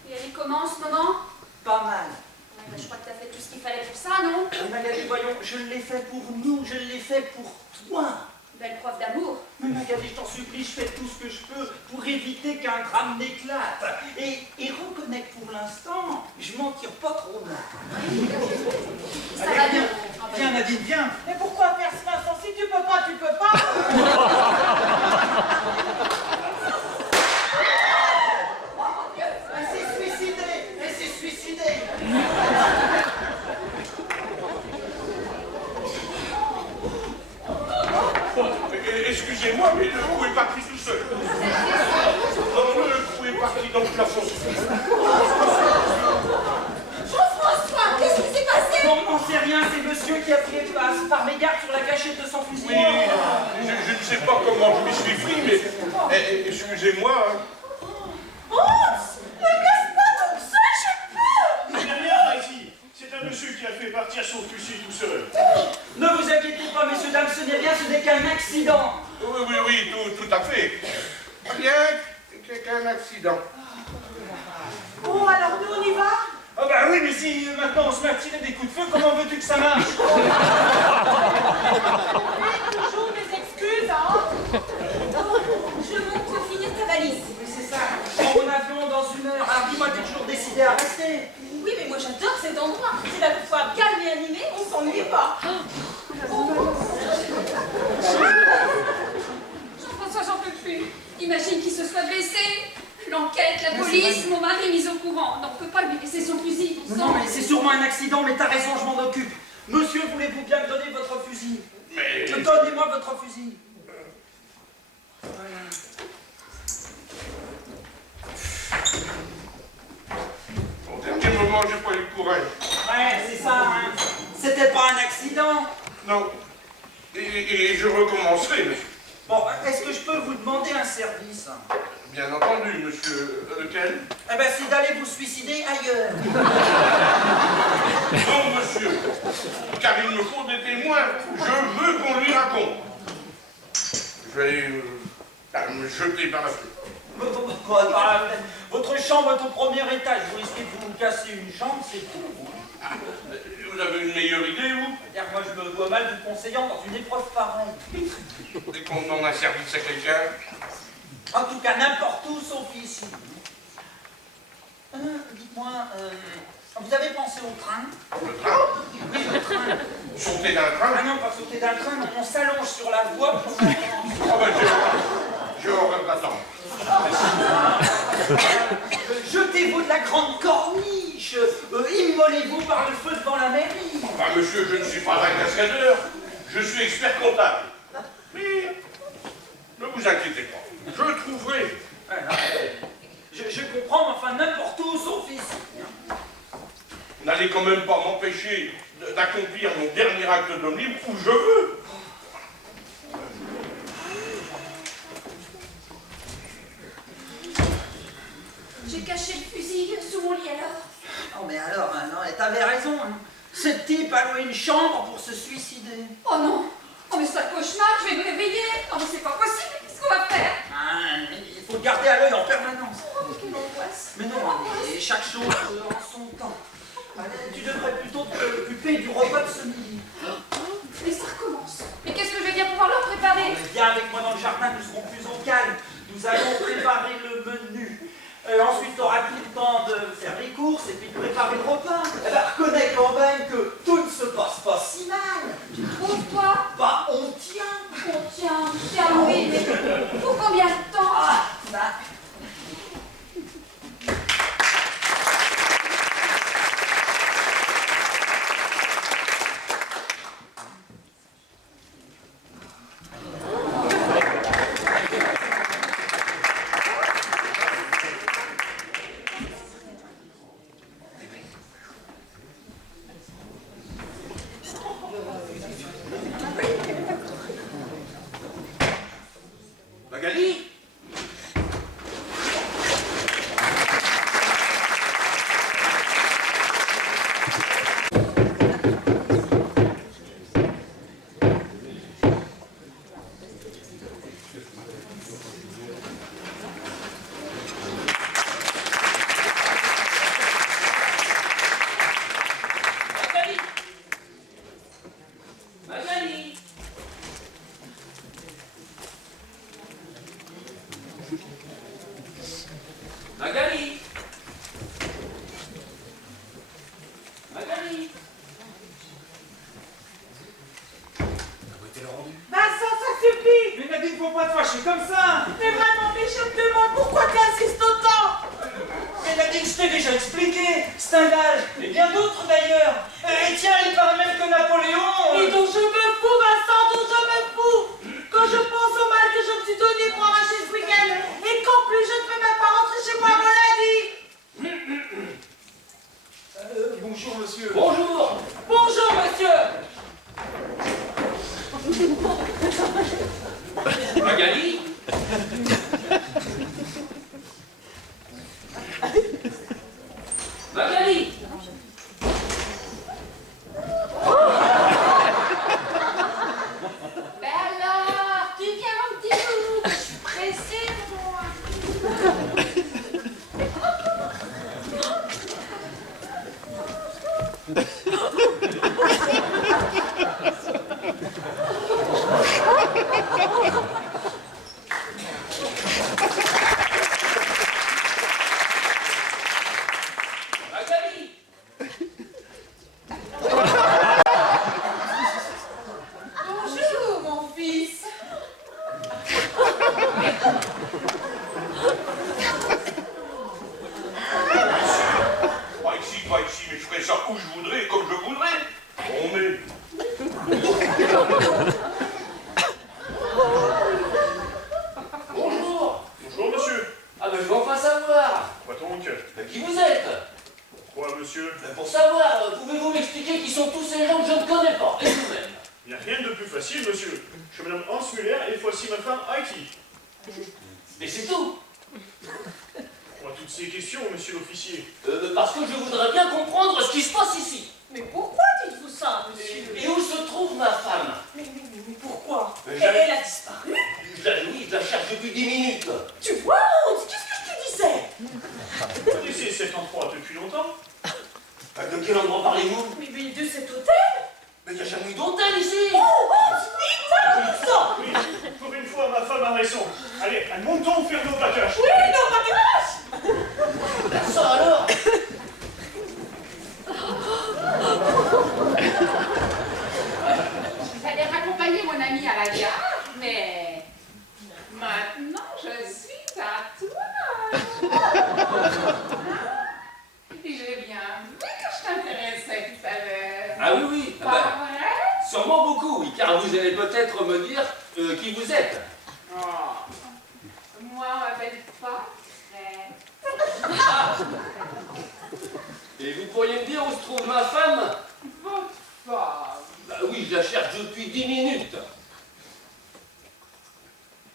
Et elle est comment en ce moment? Pas mal. Ouais, bah, je crois que t'as fait tout ce qu'il fallait pour ça, non? Magali, voyons, je l'ai fait pour nous, je l'ai fait pour toi. Belle preuve d'amour. Mais Magali, je t'en supplie, je fais tout ce que je peux pour éviter qu'un drame n'éclate. Et reconnais que pour l'instant, je m'en tire pas trop mal. Ça va bien. Viens Nadine, viens. Mais pourquoi faire ce Vincent? Si tu peux pas, tu peux pas. Elle s'est suicidée, elle s'est suicidée. Excusez-moi, mais le coup est parti tout seul. Non, le coup est parti dans le plafond. Jean-François, qu'est-ce qui s'est passé? Non, on sait rien, c'est monsieur qui a pris par mégarde sur la cachette de son fusil. Oui, je ne sais pas comment je m'y suis pris, mais excusez-moi. Hein. Oh, ne me laisse pas comme ça, j'ai peur. C'est rien, Haïti. C'est un monsieur qui a fait partir son fusil tout seul. Ne vous inquiétez pas, messieurs, dames, ce n'est rien, ce n'est qu'un accident. Oui, tout à fait. Rien qu'un accident. Bon, alors nous, on y va? Ah bah oui, mais si maintenant on se met à tirer des coups de feu, comment veux-tu que ça marche? Et toujours mes excuses, hein? Je monte pour finir ta valise. Mais c'est ça, en avion dans 1 heure. Alors dis-moi, t'es toujours décidé à rester? Oui, mais moi j'adore cet endroit. C'est à la fois calme et animé, on s'ennuie pas. Jean-François, j'en peux plus. Imagine qu'il se soit blessé. L'enquête, la police, mon mari mis au courant. On ne peut pas lui laisser son fusil. Non, mais c'est sûrement un accident, mais t'as raison, je m'en occupe. Monsieur, voulez-vous bien me donner votre fusil? Mais Donnez-moi votre fusil. Voilà. au dernier moment, j'ai pas eu le courage. Ouais, c'est ça, hein. C'était pas un accident. Non. Et je recommencerai, monsieur. Bon, est-ce que je peux vous demander un service? Bien entendu, monsieur. Lequel? Eh ben, c'est d'aller vous suicider ailleurs. Non, monsieur. Car il me faut des témoins. Je veux qu'on lui raconte. Je vais me jeter par la fenêtre. Votre chambre est au premier étage. Vous risquez de vous casser une jambe, c'est tout. Vous avez une meilleure idée, vous? C'est-à-dire, moi, je me vois mal vous conseillant dans une épreuve pareille. Dès qu'on demande un service à quelqu'un? En tout cas, n'importe où, sauf ici. Dites-moi, vous avez pensé au train? Le train? Oui, le train. Sauter d'un train? Ah non, pas sauter d'un train, mais on s'allonge sur la voie. Ah ben, je horreur d'attendre. Jetez-vous de la grande corniche. Immolez-vous par le feu devant la mairie. Ah, monsieur, je ne suis pas un cascadeur. Je suis expert comptable. Mais ne vous inquiétez pas. Je trouverai. Ouais, non, je comprends, mais enfin, n'importe où, sauf ici. Vous n'allez quand même pas m'empêcher d'accomplir mon dernier acte d'homme libre où je veux. J'ai caché le fusil sous mon lit alors. Oh, mais alors, non, t'avais raison. Hein. Ce type a loué une chambre pour se suicider. Oh non. Oh mais c'est un cauchemar, je vais me réveiller. Oh mais c'est pas possible, qu'est-ce qu'on va faire? Ah, il faut le garder à l'œil en permanence. Oh quelle angoisse. Mais non, mais chaque chose en son temps. Tu devrais plutôt te préoccuper du repas de ce midi. Mais ça recommence. Mais qu'est-ce que je vais bien pouvoir leur préparer? Viens avec moi dans le jardin, nous serons plus au calme. Nous allons préparer le menu. Ensuite, t'auras plus le temps de faire les courses et puis de préparer le repas. Eh ben, reconnais quand même que tout ne se passe pas si mal. Tu trouves, toi? Bah, on tient. Tiens, oui, mais pour combien de temps? Ah, bah. Magali? Magali. Magali. Magali. Où était le rendu? Vincent, ça suffit. Mais Nadine, faut pas te fâcher comme ça. Mais vraiment, mais je me demande pourquoi tu insistes autant. Mais Nadine, je t'ai déjà expliqué. Stendhal, et bien d'autres d'ailleurs. Et tiens, il paraît même que Napoléon... Et dont je me fous, Vincent, dont je me fous. Quand je pense au mal que je me suis donné pour arracher ce week-end, et qu'en plus je ne peux même pas rentrer chez moi lundi. Bonjour, monsieur. Bonjour! Bonjour, monsieur. Magali? Magali. Ben alors, tu viens mon petit loup, je suis pressée, moi. Magali. Bonjour, mon fils. Pas ici, mais je ferai ça où je voudrais, comme je voudrais. Bon, mais... Bonjour. Bonjour, monsieur. Ah ben je veux enfin savoir. Quoi donc? Qui vous êtes? Quoi, monsieur? Ben, pour savoir, pouvez-vous m'expliquer qui sont tous ces gens que je ne connais pas? Et vous-même? Il n'y a rien de plus facile, monsieur. Je me nomme Hans Muller et voici ma femme Heidi. Et c'est tout. Pourquoi toutes ces questions, monsieur l'officier? Parce que je voudrais bien comprendre ce qui se passe ici. Mais pourquoi dites-vous ça, monsieur? Et où se trouve ma femme? Mais pourquoi? Mais Elle a disparu? Oui, je la cherche depuis 10 minutes. Tu vois, Hans, qu'est-ce que je te disais? Vous connaissez cet endroit depuis longtemps? De quel endroit parlez-vous? Mais de cet hôtel? Mais il n'y a jamais eu d'hôtel ici. Oh, Hans, vite, ça ça. Oui, pour une fois, ma femme a raison. Allez, montons faire nos bagages. Oui, non, ma vache. Ça alors? J'allais raccompagner mon ami à la gare, mais maintenant je suis à toi. J'ai bien vu que je t'intéressais tout à l'heure. Ah oui, oui. Ah Pas ben, vrai? sûrement beaucoup, oui, car vous allez peut-être me dire qui vous êtes. Oh. Moi, on m'appelle pas très. Ah. Et vous pourriez me dire où se trouve ma femme? Votre femme. Bah oui, je la cherche depuis 10 minutes.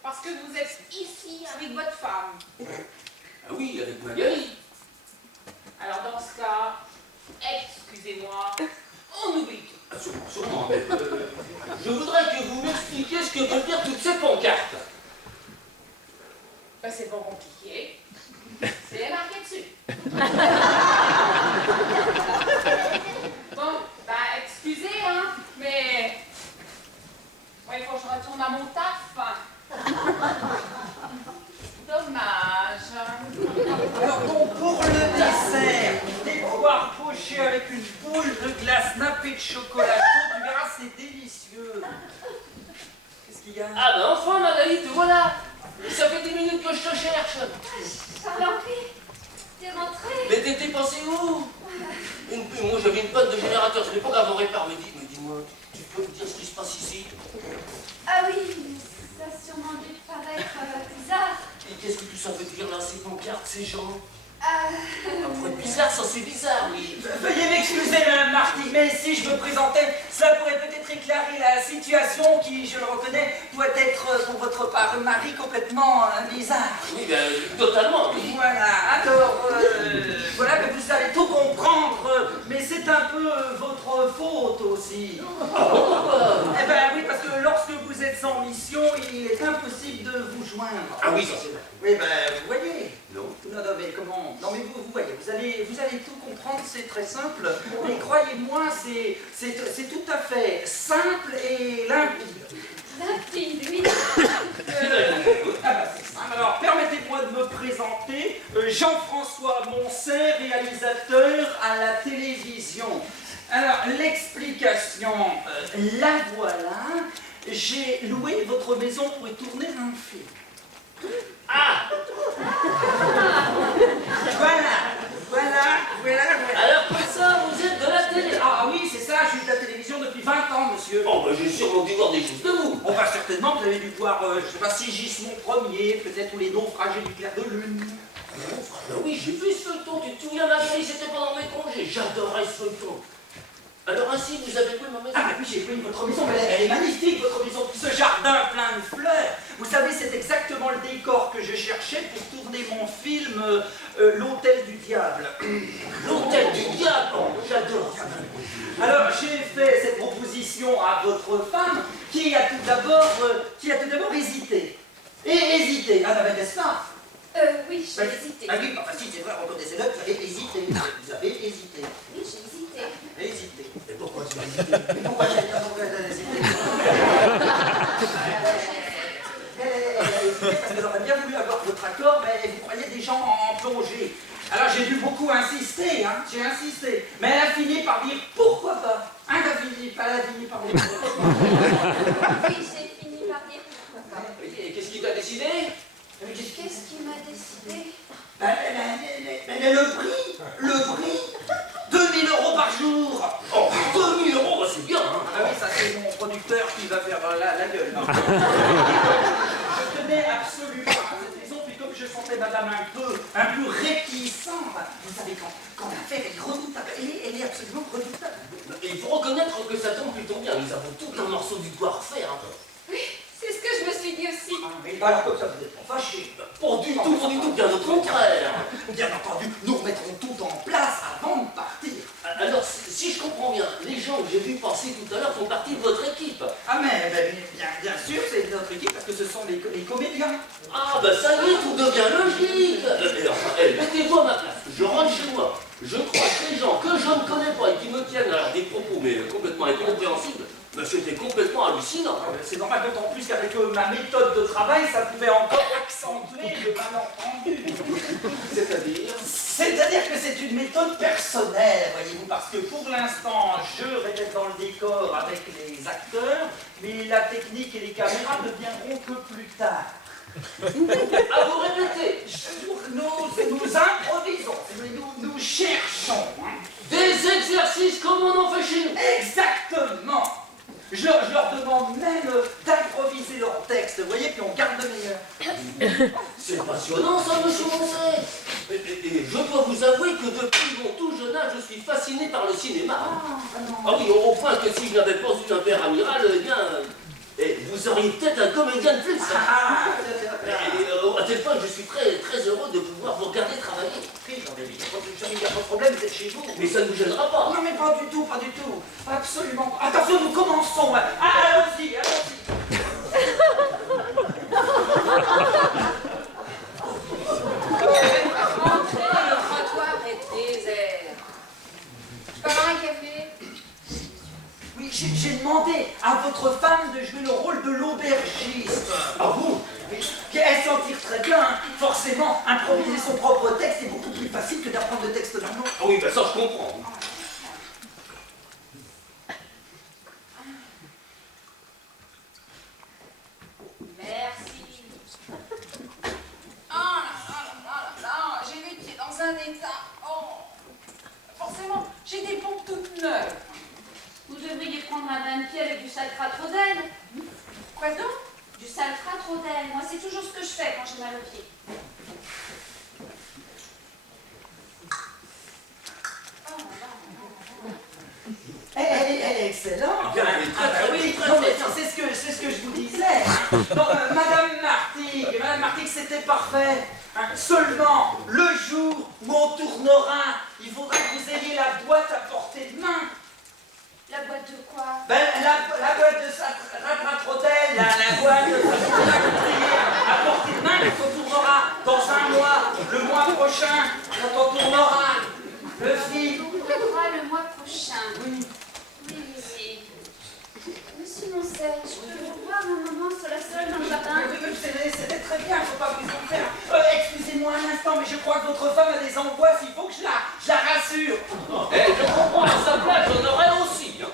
Parce que vous êtes ici avec votre femme. Ah oui, avec Magali. Alors dans ce cas, excusez-moi, on oublie tout. Ah, sûrement, mais je voudrais que vous m'expliquiez ce que veulent dire toutes ces pancartes. Ben, c'est pas compliqué. C'est marqué dessus. Bon, ben excusez, hein, mais ouais, il faut que je retourne à mon taf. Dommage. une boule de glace nappée de chocolat chaud, tu verras, c'est délicieux. Qu'est-ce qu'il y a? Ah ben enfin Marguerite, te voilà. Ça fait 10 minutes que je te cherche. Charles-Henri, t'es rentré. Mais t'étais passé où? Moi j'avais une panne de générateur, je n'ai pas grave en répare. Mais dis-moi, tu peux me dire ce qui se passe ici? Ah oui, ça a sûrement dû te paraître bizarre. Et qu'est-ce que tout ça veut dire là, ces pancartes, ces gens? Ah, Pour être bizarre, ça c'est bizarre, oui. Veuillez m'excuser, Madame Marty, mais si je me présentais, cela pourrait peut-être éclairer la situation qui, je le reconnais, doit être pour votre part, mari, complètement bizarre. Oui, ben, totalement, oui. Voilà, alors, voilà que vous allez tout comprendre, mais c'est un peu votre faute aussi. Eh ben oui, parce que lorsque vous êtes en mission, il est impossible de vous joindre. Ah oui, ça c'est vrai. Oui, ben, vous voyez. Non. Non, mais comment? Non, mais vous voyez, vous allez tout comprendre, c'est très simple. Mais croyez-moi, c'est tout à fait simple et limpide. limpide, oui. Ah bah, c'est simple. Alors, permettez-moi de me présenter. Jean-François Moncey, réalisateur à la télévision. Alors, l'explication, la voilà. J'ai loué votre maison pour y tourner un film. Ah! Voilà. Alors pour ça, vous êtes de la télé? Ah oui, c'est ça, je suis de la télévision depuis 20 ans, monsieur. Oh, ben j'ai sûrement dû voir des choses de vous. Enfin, certainement, vous avez dû voir, je sais pas, Sigismond Ier, peut-être, ou les naufragés du clair de lune. Ben oui, j'ai vu ce feuilleton, tu te souviens Magali, c'était pendant mes congés, j'adorais ce feuilleton. Alors ainsi, vous avez pris ma maison? Ah, oui, j'ai pris votre maison, mais elle est magnifique, votre maison. Ce jardin plein de fleurs. Vous savez, c'est exactement le décor que je cherchais pour tourner mon film L'Hôtel du Diable. L'Hôtel du Diable, oh, j'adore ça. Alors, j'ai fait cette proposition à votre femme qui a tout d'abord hésité. Et ah, ben, n'est-ce pas? Oui, j'ai hésité. Ah oui, enfin si, c'est vrai, reconnaissez-le, vous avez hésité. Vous avez hésité. Oui, j'ai hésité. Hésité. Et pourquoi tu as hésité? Mais pourquoi j'ai hésité? Elle a hésité parce qu'elle aurait bien voulu avoir votre accord, mais vous croyez des gens en plongée. Alors j'ai dû beaucoup insister, hein, j'ai insisté. Mais elle a fini par dire pourquoi pas. Hein, elle a fini par dire pourquoi pas. Oui, j'ai fini par dire pourquoi pas. Et qu'est-ce qui t'a décidé? Qu'est-ce qui m'a décidé? Le prix 2000 € par jour. Oh, 2000 €, c'est bien, hein. Ah oui, ça c'est mon producteur qui va faire la gueule. Non. Je tenais absolument à cette maison, puis comme je sentais madame un peu réticente, vous savez, quand l'affaire est redoutable, elle est absolument redoutable. Et il faut reconnaître que ça tombe plutôt bien, nous avons tout un morceau du doigt à refaire. Oui, c'est ce que je me suis dit aussi. Ah, mais alors comme ça, vous êtes pas fâchés. Pas du tout, bien au contraire. Bien entendu, nous remettrons tout en place avant de partir. Alors, si je comprends bien, les gens que j'ai vus passer tout à l'heure font partie de votre équipe. Ah mais bien sûr, c'est notre équipe parce que ce sont les comédiens. Ah, ben ça y est, tout devient logique. Mettez-vous à ma place, je rentre chez moi. Je crois que les gens que je ne connais pas et qui me tiennent alors des propos mais complètement incompréhensibles, ben c'était complètement hallucinant. C'est normal, d'autant plus qu'avec ma méthode de travail, ça pouvait encore accentuer le malentendu. C'est-à-dire que c'est une méthode personnelle, voyez-vous, parce que pour l'instant, je répète dans le décor avec les acteurs, mais la technique et les caméras ne viendront que plus tard. À vous répéter. Nous improvisons, nous cherchons. Hein. Des exercices comme on en fait chez nous. Exactement. Je leur demande même d'improviser leur texte, vous voyez, puis on garde le meilleur. C'est passionnant ça, monsieur Moncey. Et je dois vous avouer que depuis mon tout jeune âge, je suis fasciné par le cinéma. Ah oui, au point que si je n'avais pas eu un père amiral, eh bien, vous auriez peut-être un comédien de plus. À tel point que je suis très, très heureux de pouvoir vous regarder travailler. Il n'y a pas de problème, vous êtes chez vous. Mais ça ne vous gênera pas. Non mais pas du tout. Absolument pas. Attention, nous commençons. Allons-y. Entrez, le trottoir est désert. Je peux avoir un café? Oui, j'ai demandé à votre femme de jouer le rôle de l'aubergiste. Ah bon? Elle s'en tire très bien. Forcément, improviser son propre texte est beaucoup plus facile que d'apprendre le texte d'un autre. Ah oui, ben ça je comprends. Oh, forcément, j'ai des pompes toutes neuves. Vous devriez prendre un bain de pied avec du saltratrodène. Quoi donc? Du saltratrodène. Moi, c'est toujours ce que je fais quand j'ai mal aux pieds. Elle est excellente. Bien, elle est très, oui, très, non, très mais bien. c'est ce que je vous disais. Bon, Madame Martigues, c'était parfait. Hein, seulement, le jour où on tournera, il faudra que vous ayez la boîte à portée de main. La boîte de quoi? Ben, la boîte de Ratratrodel, la boîte de à portée de main, quand on tournera dans un mois, le mois prochain, quand on tournera le film. On tournera le mois prochain. Oui. Oui. Monsieur Moncel, je peux vous voir un moment sur la sole dans le jardin? C'était très bien, faut pas vous en faire. Excusez-moi un instant, mais je crois que votre femme a des angoisses, il faut que je la rassure. Eh, je comprends, à sa place, j'en aurais aussi. Hein.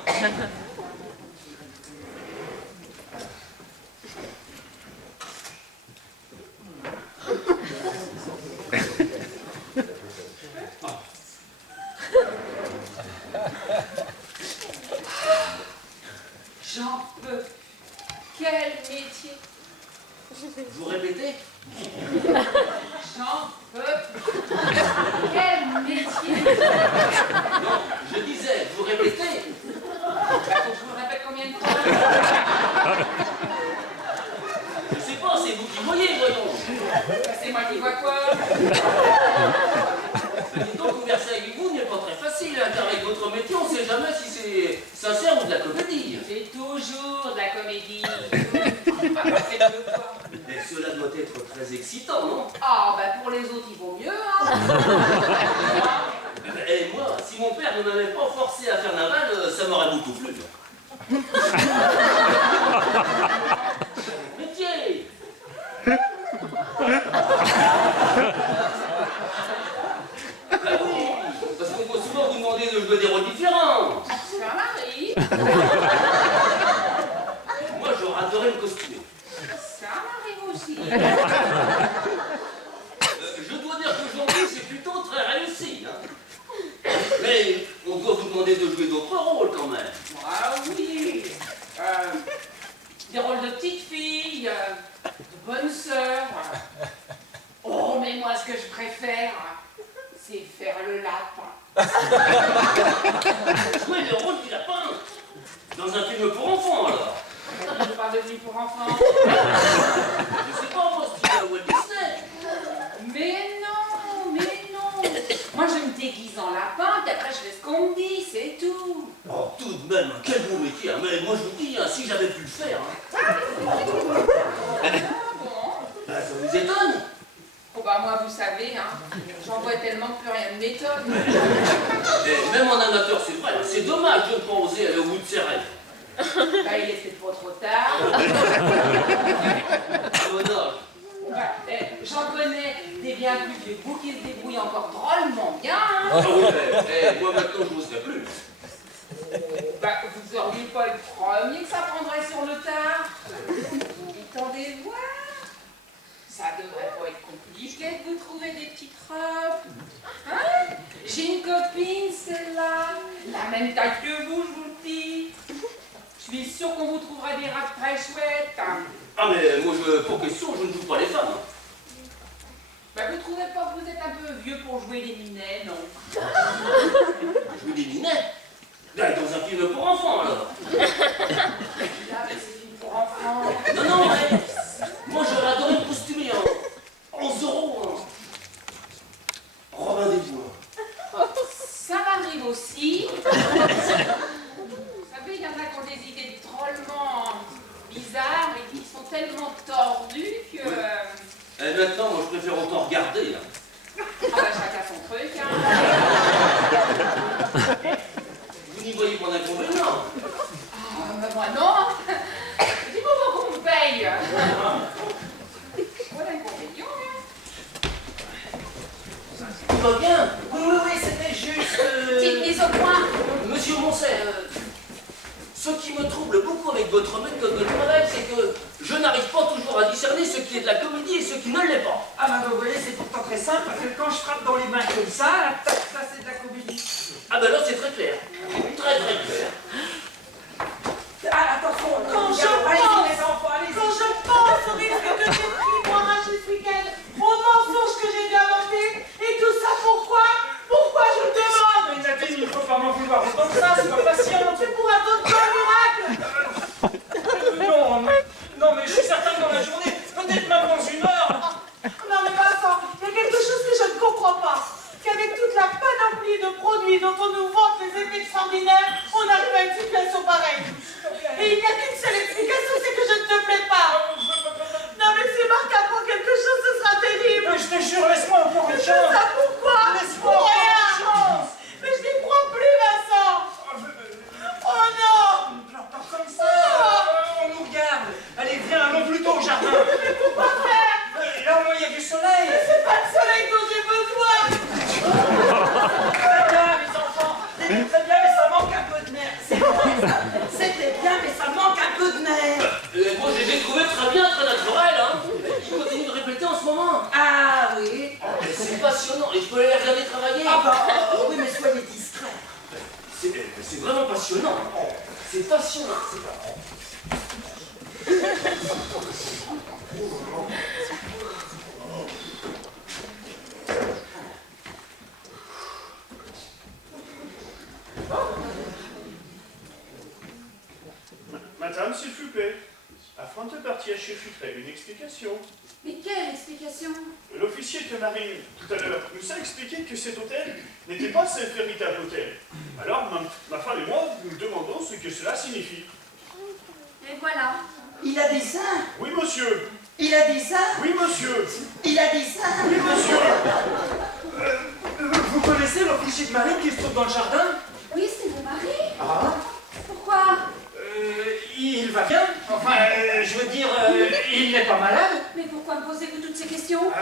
J'en peux. Quel métier. Vous répétez? J'en peux. Quel métier. Non, je disais, vous répétez? Bah, faut que je me répète combien de fois? Je sais pas, c'est vous qui voyez, voyons. Bah, c'est moi qui vois quoi? Dites donc, converser avec vous n'est pas très facile, hein, car avec votre métier, on sait jamais si c'est sincère ou de la comédie. C'est toujours de la comédie. Ah, faites de quoi? Mais cela doit être très excitant, non? Ah, bah pour les autres, il vaut mieux, hein. Et moi, si mon père ne m'avait pas forcé à faire naval, ça m'aurait beaucoup plu. Métier! Bah oui, parce qu'on peut souvent vous demander de jouer des rôles différents. Ça m'arrive. Moi, j'aurais adoré me costumer. Ça m'arrive aussi. Je dois dire qu'aujourd'hui, c'est plutôt très réussi. Hein. Mais on doit vous demander de jouer d'autres rôles quand même. Ah oui. Des rôles de petite fille, de bonne sœur. Oh, mais moi, ce que je préfère, c'est faire le lapin. Jouer le rôle du lapin. Dans un film pour enfants, alors. Je suis pas devenue pour enfants. Je sais pas, moi, c'est Walt Disney. Mais non, mais non. Moi, je me déguise en lapin, puis après, je fais ce qu'on me dit, c'est tout. Oh, tout de même, quel beau métier. Hein. Mais moi, je vous dis, hein, si j'avais pu le faire. Hein. Ah bon? Bah, ça vous étonne? Oh bah moi, vous savez, hein, j'en vois tellement que plus rien ne m'étonne. Et même en amateur, c'est vrai. C'est dommage de ne pas oser aller au bout de ses rêves. Bah, il est peut-être pas trop tard. À mon âge. Bah, j'en connais des bien plus vieux que vous qui se débrouillent encore drôlement bien. Hein. Ah oui, mais moi, maintenant, je n'oserais plus. Bah, vous seriez pas le premier que ça prendrait sur le tard. Attendez voir. Ça devrait pas être compliqué de vous trouver des petites robes. Hein? J'ai une copine, celle-là. La même taille que vous, je vous le dis. Je suis sûre qu'on vous trouvera des robes très chouettes. Hein. Ah, mais moi, pour question, je ne joue pas les femmes. Hein. Bah, vous trouvez pas que vous êtes un peu vieux pour jouer les minets, non? Jouer des minets? Là, dans un film pour enfants, alors. Là, mais c'est film pour enfants. Non, non, mais moi, j'aurais adoré me costumer en Zorro, en Robin des Bois. Ça m'arrive aussi. Vous savez, il y en a qui ont des idées drôlement bizarres et qui sont tellement tordues que... Et maintenant, moi, je préfère autant regarder. Hein. Ah bah chacun son truc, hein. Vous n'y voyez pas d'inconvénient. Ah, bah moi non. C'est pas pour qu'on me paye. Pas d'inconvénient, hein. Tout va bien. Oui, c'était juste... Petite mise au point. Monsieur Moncel, ce qui me trouble beaucoup avec votre méthode de travail, c'est que je n'arrive pas toujours à discerner ce qui est de la comédie et ce qui ne l'est pas. Ah bah vous voyez, c'est pourtant très simple, parce que quand je frappe dans les mains comme ça, tac, Ah ben là c'est très clair. Très très clair. Ah, attention, Quand je allez-y, les enfants, allez-y. Quand je pense au risque de mépris pour arracher ce week-end, aux mensonges que j'ai dû inventer, et tout ça pourquoi? Pourquoi je le demande? Mais Nadine, il faut pas m'en vouloir autant que ça, c'est pas patient. C'est pour un docteur miracle. Non, mais je suis certain que dans la journée, peut-être même dans une heure. Non mais Vincent, il y a quelque chose que je ne comprends pas. Qu'avec toute la panoplie de produits dont on nous vante les effets extraordinaires, on arrive à une situation pareille. Et il n'y a qu'une seule explication, c'est que je ne te plais pas. Non mais si Marc apprend quelque chose, ce sera terrible. Mais je te jure, laisse-moi encore une C'est chance. ça pourquoi? Laisse-moi Pour encore rien. une chance. Mais je n'y crois plus, Vincent. Oh non. Ne pleure pas comme ça. On nous regarde. Allez, viens, allons plutôt au jardin. Mais pourquoi faire? Là, au moins, il y a du soleil. Mais c'est pas le soleil dont j'ai besoin. Très bien, mes enfants. C'était très bien, mais ça manque un peu de nerf. C'est vrai, ça. C'était bien, mais ça manque un peu de nerf. Moi j'ai trouvé très bien, très naturel, hein. Il continue de répéter en ce moment. Ah oui. C'est passionnant, et je peux aller les regarder travailler. Ah bah, oui, mais soyez discrets. C'est vraiment passionnant. C'est passionnant. Madame, s'il vous plaît, afin de partir chez Futrel, une explication. Mais quelle explication? L'officier de marine, tout à l'heure, nous a expliqué que cet hôtel n'était pas un véritable hôtel. Alors, ma femme et moi, nous demandons ce que cela signifie. Et voilà. Il a dit ça? Oui, monsieur. Il a dit ça? Oui, monsieur. Il a dit ça? Oui, monsieur. Vous connaissez l'officier de marine qui se trouve dans le jardin? Oui, c'est mon mari. Ah. Pourquoi? Il va bien. Enfin, je veux dire, il n'est pas malade. Mais pourquoi me posez-vous toutes ces questions?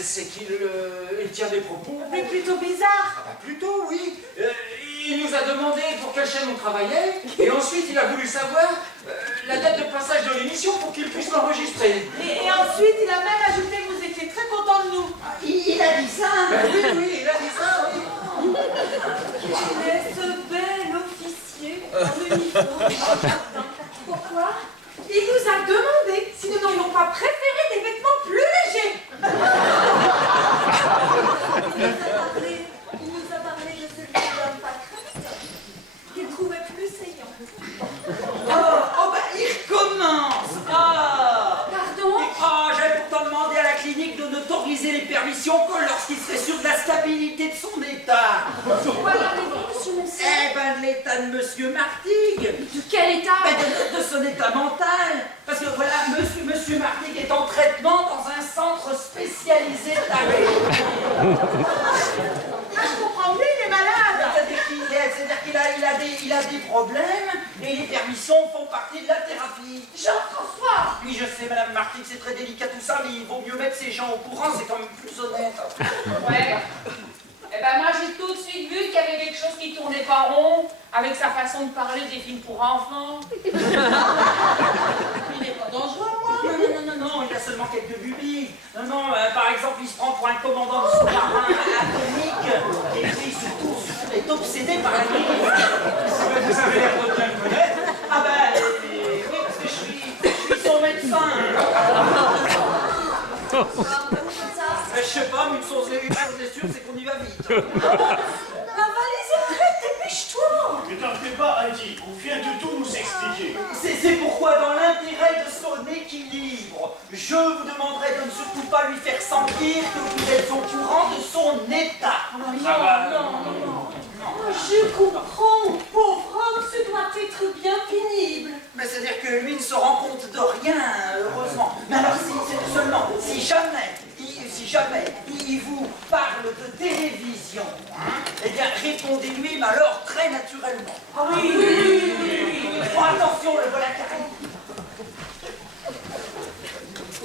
C'est qu'il il tient des propos. Mais plutôt bizarre. Ah bah plutôt, oui. Il nous a demandé pour quelle chaîne on travaillait, et ensuite il a voulu savoir la date de passage de l'émission pour qu'il puisse l'enregistrer. Et ensuite, il a même ajouté que vous étiez très content de nous. Il a dit ça? Ben oui, il a dit ça, oui. Mais ce bel officier en uniforme. Pourquoi? Il nous a demandé si nous n'aurions pas préféré des vêtements plus légers. Il nous a parlé de celui d'homme pas crainte, qu'il trouvait plus saillant. Oh bah il recommence. Ah. Pardon? Oh, j'avais pourtant demandé à la clinique de n'autoriser les permissions que lorsqu'il serait sûr de la stabilité de son état. De quoi parlez-vous, monsieur Moncey? Eh ben de l'état de monsieur Martigues. De quel état? Ben, de son état mental. Parce que voilà, monsieur Martigues est en traitement dans un centre spécialisé d'arrêt. Ah, je comprends mieux, il est malade. C'est-à-dire qu'il a des problèmes et les permissions font partie de la thérapie. Jean-François. Oui, je sais, madame Martigues, c'est très délicat tout ça, mais il vaut mieux mettre ces gens au courant, c'est quand même plus honnête. Ouais. Eh ben moi j'ai tout de suite vu qu'il y avait quelque chose qui tournait pas rond avec sa façon de parler des films pour enfants. Il n'est pas dangereux, moi. Non, il a seulement quelques lubies. Non, par exemple, il se prend pour un commandant de sous-marin atomique, et puis surtout, il est obsédé par la crise. Vous avez l'air de bien le connaître. Ah ben, oui, parce que je suis son médecin. Je sais pas, mais une chose est sûre, c'est qu'on y va vite. La valise est prête, dépêche-toi. Ne tardez pas, Heidi, on vient de tout nous expliquer. C'est pourquoi, dans l'intérêt de son équilibre, je vous demanderai de ne surtout pas lui faire sentir que vous êtes au courant de son état. Non. Je comprends, pauvre homme, ce doit être bien pénible. Mais c'est-à-dire que lui ne se rend compte de rien, heureusement. Mais alors, si jamais il vous parle de télévision, eh bien, répondez-lui, mais alors très naturellement. Ah oui. Oh, attention, le voilà qui arrive.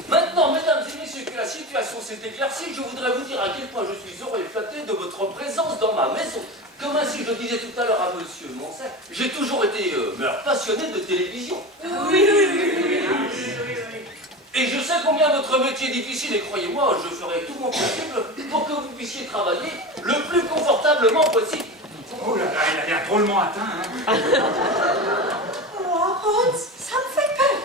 Maintenant, mesdames et messieurs, que la situation s'est éclaircie, je voudrais vous dire à quel point je suis heureux et flatté de votre présence dans ma maison. Comme ainsi je le disais tout à l'heure à monsieur Moncey, j'ai toujours été passionné de télévision. Oui. Et je sais combien votre métier est difficile, et croyez-moi, je ferai tout mon possible pour que vous puissiez travailler le plus confortablement possible. Oh là là, drôlement atteint, hein. Oh, Hans, ça me fait peur.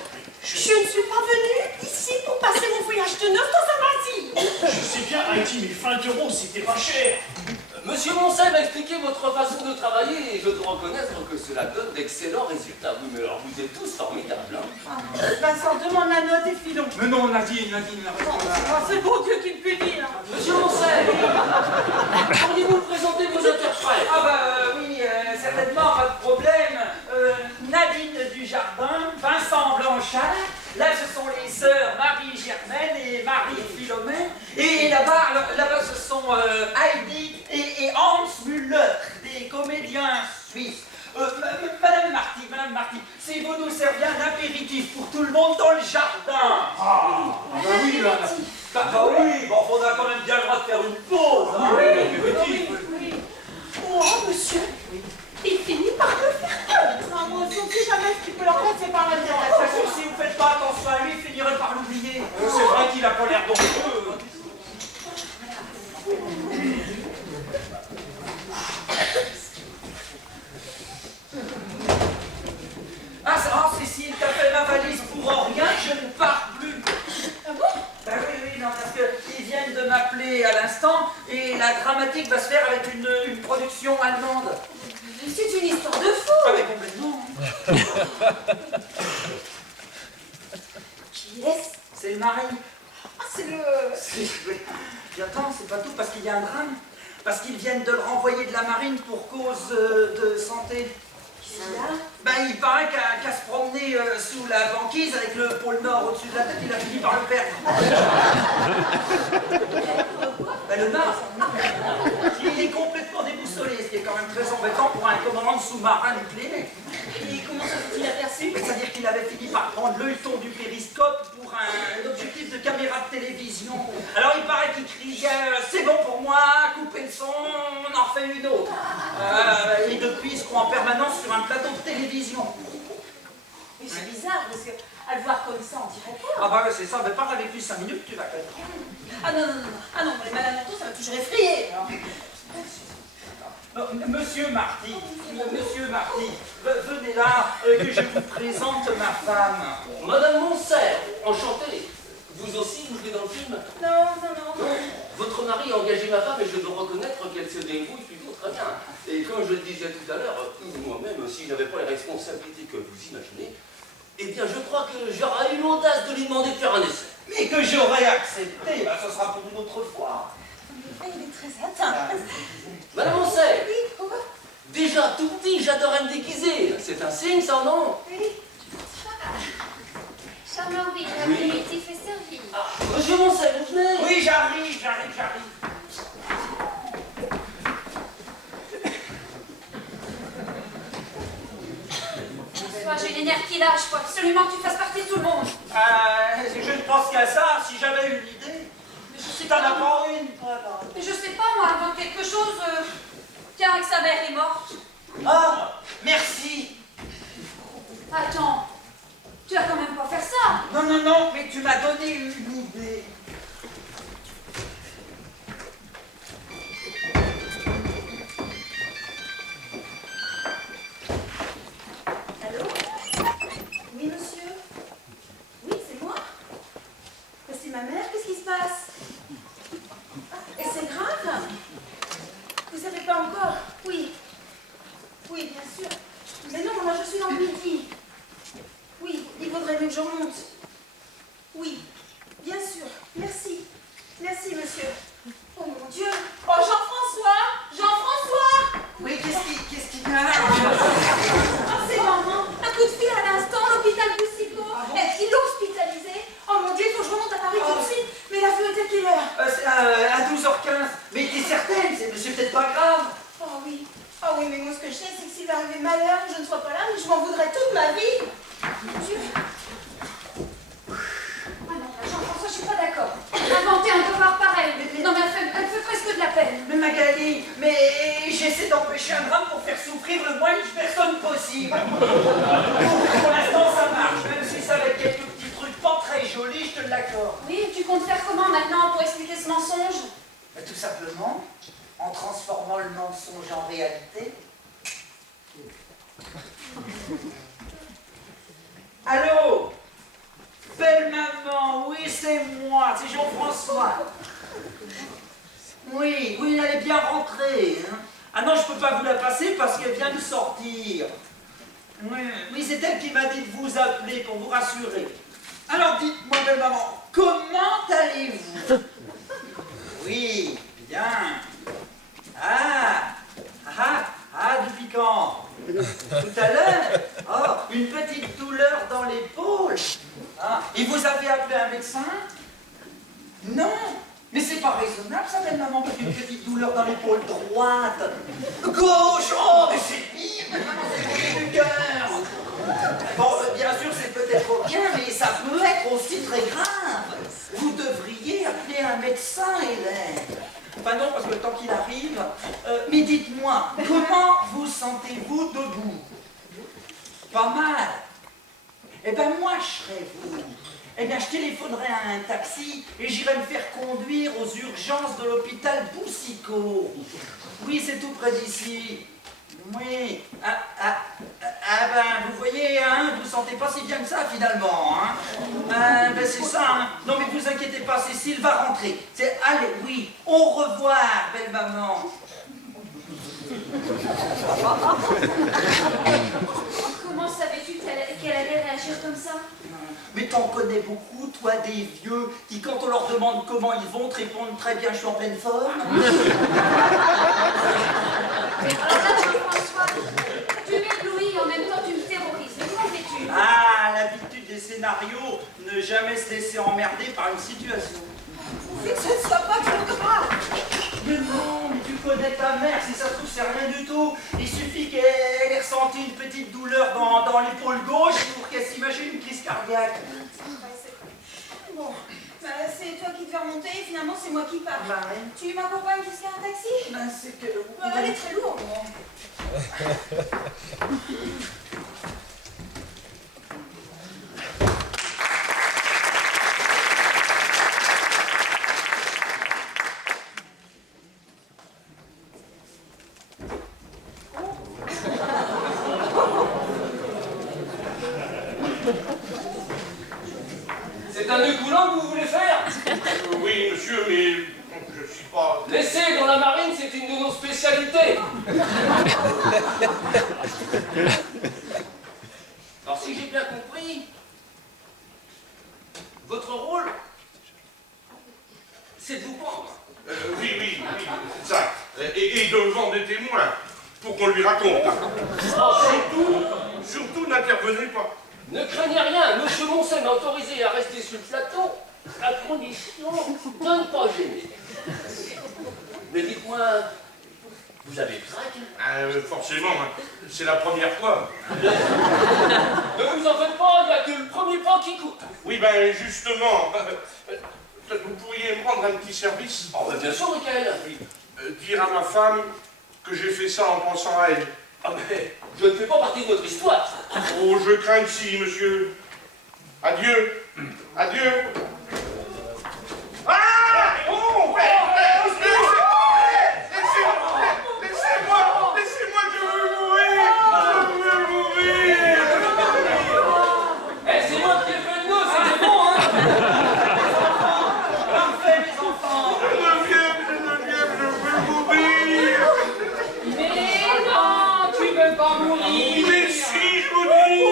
Je ne suis pas venue ici pour passer mon voyage de noces dans un asile. Je sais bien, Haïti, mais 20 €, c'était pas cher. Monsieur Moncey m'a expliqué votre façon de travailler et je dois reconnaître que cela donne d'excellents résultats. Oui, mais alors vous êtes tous formidables, hein. Vincent, demande la note et filons. Mais non, Nadine, la C'est bon Dieu qui me punit, là. Monsieur Moncey, pourriez-vous présenter vos interprètes? Ah bah oui, certainement, pas de problème. Nadine Dujardin, Vincent Blanchard, là ce sont les sœurs Marie-Germaine et Marie-Philomène, et là-bas ce sont Heidi et Hans Müller, des comédiens suisses. Madame Marty, c'est vous nous servir un apéritif pour tout le monde dans le jardin. Ah bah oui, là. Bah oui, bon, faudra quand même bien le droit de faire une pause. Hein. Oui. Oh, monsieur, il finit par me faire peur. Non, moi aussi, on sait jamais ce qui peut leur passer par la tête. Si vous faites pas attention à lui, il finirait par l'oublier. C'est vrai qu'il a pas l'air dangereux. Ah, Cécile, t'as fait ma valise pour rien, je ne pars plus. Ah bon? Ben oui, non, parce qu'ils viennent de m'appeler à l'instant et la dramatique va se faire avec une production allemande. C'est une histoire de fou. Ah, mais complètement. Qui est-ce? C'est le mari. Ah, c'est le... Puis attends, c'est pas tout, parce qu'il y a un drame. Parce qu'ils viennent de le renvoyer de la marine pour cause de santé. Qu'est-ce qu'il y a? Ben, il paraît qu'à se promener sous la banquise avec le pôle Nord au-dessus de la tête, il a fini par le perdre. Ben, le Nord. Il est complètement déboussolé, ce qui est quand même très embêtant pour un commandant de sous-marin nucléaire. Et comment ça s'est-il aperçu? C'est-à-dire qu'il avait fini par prendre le ton du périscope pour un objectif de caméra de télévision. Alors il paraît qu'il criait c'est bon pour moi, coupez le son, on en refait une autre. Et depuis, il se croit en permanence sur un plateau de télévision. Mais c'est bizarre, parce que à le voir comme ça, on dirait pas. Ah bah ouais, c'est ça, mais parle avec lui 5 minutes, tu vas comprendre. Ah non, moi, les malades mentaux, ça m'a toujours effrayé. Monsieur Marty, venez là, que je vous présente ma femme. Madame Moncey, enchantée. Vous aussi, vous jouez dans le film? Non. Votre mari a engagé ma femme et je dois reconnaître qu'elle se débrouille plutôt très bien. Et comme je le disais tout à l'heure, moi-même, si je n'avais pas les responsabilités que vous imaginez, eh bien je crois que j'aurais eu l'audace de lui demander de faire un essai. Mais que j'aurais accepté, bah, ce sera pour une autre fois. Il est très atteint. Madame Moncey, Oui, pourquoi? déjà tout petit, j'adorais me déguiser. C'est un signe, ça, non? Oui. Charles-Henri, l'apéritif est servi. Ah, monsieur Moncey, vous venez? Oui, j'arrive. Toi, j'ai les nerfs qui lâchent, faut absolument que tu fasses partie de tout le monde. Je ne pense qu'à ça, si j'avais une idée. Mais je sais T'en as pas. pas une? Mais je sais pas, moi, invente quelque chose. Tiens, que sa mère est morte. Ah, merci. Attends, tu vas quand même pas faire ça. Non, mais tu m'as donné une idée. Allô? Oui, monsieur? Oui, c'est moi? C'est ma mère, qu'est-ce qui se passe? Et c'est grave? Vous savez pas encore? Oui. Oui, bien sûr. Mais non, moi je suis dans le midi. Oui, il faudrait mieux que je remonte. Oui, bien sûr. Merci. Merci, monsieur. Oh mon Dieu. Oh, Jean-François! Oui, qu'est-ce qu'il y a? Ah, c'est maman. Un coup de fil à l'instant, l'hôpital Boussico. Il est hospitalisé. Oh mon Dieu, il faut que je remonte à Paris tout de suite. Mais la feu est à quelle heure? C'est à 12h15. Mais t'es certaine? C'est peut-être pas grave. Oh oui. Oh oui, mais moi ce que je sais, c'est que s'il va arriver malheur, que je ne sois pas là, mais je m'en voudrais toute ma vie. Mon Dieu. Ah non, Jean-François, je suis pas d'accord. Inventer un devoir pareil. Non, mais elle fait presque de la peine. Mais Magali, j'essaie d'empêcher un drame pour faire souffrir le moins de personnes possible. Pour l'instant, ça marche, même si ça va être quelques petits trucs pas très jolis, je te l'accorde. Oui, tu comptes faire comment maintenant pour expliquer ce mensonge? Tout simplement, en transformant le mensonge en réalité. Allô? Belle maman, oui, c'est moi, c'est Jean-François. Oui, oui, elle est bien rentrée. Hein. Ah non, je peux pas vous la passer parce qu'elle vient de sortir. Oui, c'est elle qui m'a dit de vous appeler pour vous rassurer. Alors dites-moi, belle maman, comment allez-vous? Oui, bien. Depuis quand? Tout à l'heure? Oh, une petite douleur dans l'épaule. Ah, et vous avez appelé un médecin? Non, mais c'est pas raisonnable ça, belle maman, parce qu'une petite douleur dans l'épaule droite. Gauche, oh, mais c'est pire, belle maman, c'est du cœur. Bon, bien sûr, c'est peut-être rien, mais ça peut être aussi très grave. Vous devriez appeler un médecin, Hélène. Enfin non, parce que le temps qu'il arrive... mais dites-moi, comment vous sentez-vous debout? Pas mal. Eh ben moi, je serais vous. Eh bien, je téléphonerai à un taxi et j'irai me faire conduire aux urgences de l'hôpital Boussicot. Oui, c'est tout près d'ici. Oui. Ben, vous voyez, hein, vous sentez pas si bien que ça, finalement, hein. Ben, c'est ça, hein. Non, mais vous inquiétez pas, Cécile va rentrer. Allez, oui, au revoir, belle maman. Comment savais-tu qu'elle allait réagir comme ça? Mais t'en connais beaucoup, toi, des vieux, qui, quand on leur demande comment ils vont, te répondent très bien, je suis en pleine forme. Alors là, Jean-François, tu m'éblouis et en même temps tu me terrorises. Mais comment fais-tu? Ah, l'habitude des scénarios, ne jamais se laisser emmerder par une situation. Mais que ce ne soit pas trop grave. Mais non, mais tu connais ta mère, si ça se trouve, c'est rien du tout. Il suffit qu'elle ait ressenti une petite douleur dans l'épaule gauche pour qu'elle s'imagine une crise cardiaque. Bon, bah, c'est toi qui devais remonter et finalement c'est moi qui pars. Bah ouais. Tu m'accompagnes jusqu'à un taxi? Ben, c'est que... Bah, elle est très lourde. C'est un nœud coulant que vous voulez faire? Oui, monsieur, mais je suis pas... L'essai dans la marine, c'est une de nos spécialités. Alors, si j'ai bien compris, votre rôle, c'est de vous pendre. Oui, c'est ça. Et devant des témoins, pour qu'on lui raconte. Surtout, n'intervenez pas. Ne craignez rien, M. Moncey m'a autorisé à rester sur le plateau, à condition de ne pas gêner. Mais dites-moi, vous avez le trac? Forcément, hein. C'est la première fois. Ne vous en faites pas, il n'y a que le premier pas qui coûte. Oui, ben justement, vous pourriez me rendre un petit service? Oh, ben bien sûr, Michael. Oui. Dire à ma femme que j'ai fait ça en pensant à elle. Ah, mais je ne fais pas partie de votre histoire. Oh, je crains que si, monsieur. Adieu. Adieu. Ah! Oh! Laissez-moi, je veux mourir! Je veux mourir! Eh, c'est moi qui ai fait le nœud, c'était bon, hein? Parfait, les enfants. Je veux mourir! Mais non, tu veux pas mourir. Mais si, je vous dis!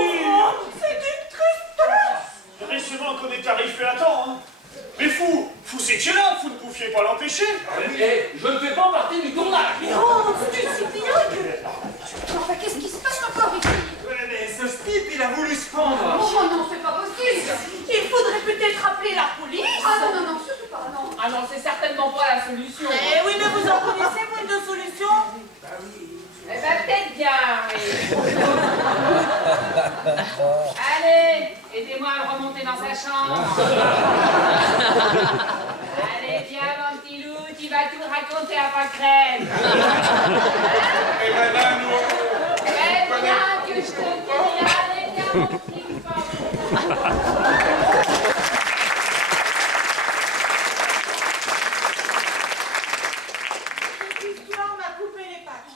C'est une tristesse. Récemment qu'on est arrivé à temps, hein. Mais vous étiez là, vous ne pouviez pas l'empêcher. Eh, je ne fais pas partie du tournage. Oh, c'est bien que... Enfin, qu'est-ce qui se passe encore ici? Mais ce type, il a voulu se pendre. Oh non, c'est pas possible. Il faudrait peut-être appeler la police. Ah non, surtout pas, non. Ah non, c'est certainement pas la solution. Eh oui, mais vous en connaissez, vous, de solutions? Eh ben peut-être bien, oui. Allez, aidez-moi à le remonter dans sa chambre. Allez, viens, mon petit loup, tu vas tout raconter à Pâquerette. Et madame, non. Eh bien, que je te dis, allez, viens, mon petit loup. Cette histoire m'a coupé les pattes.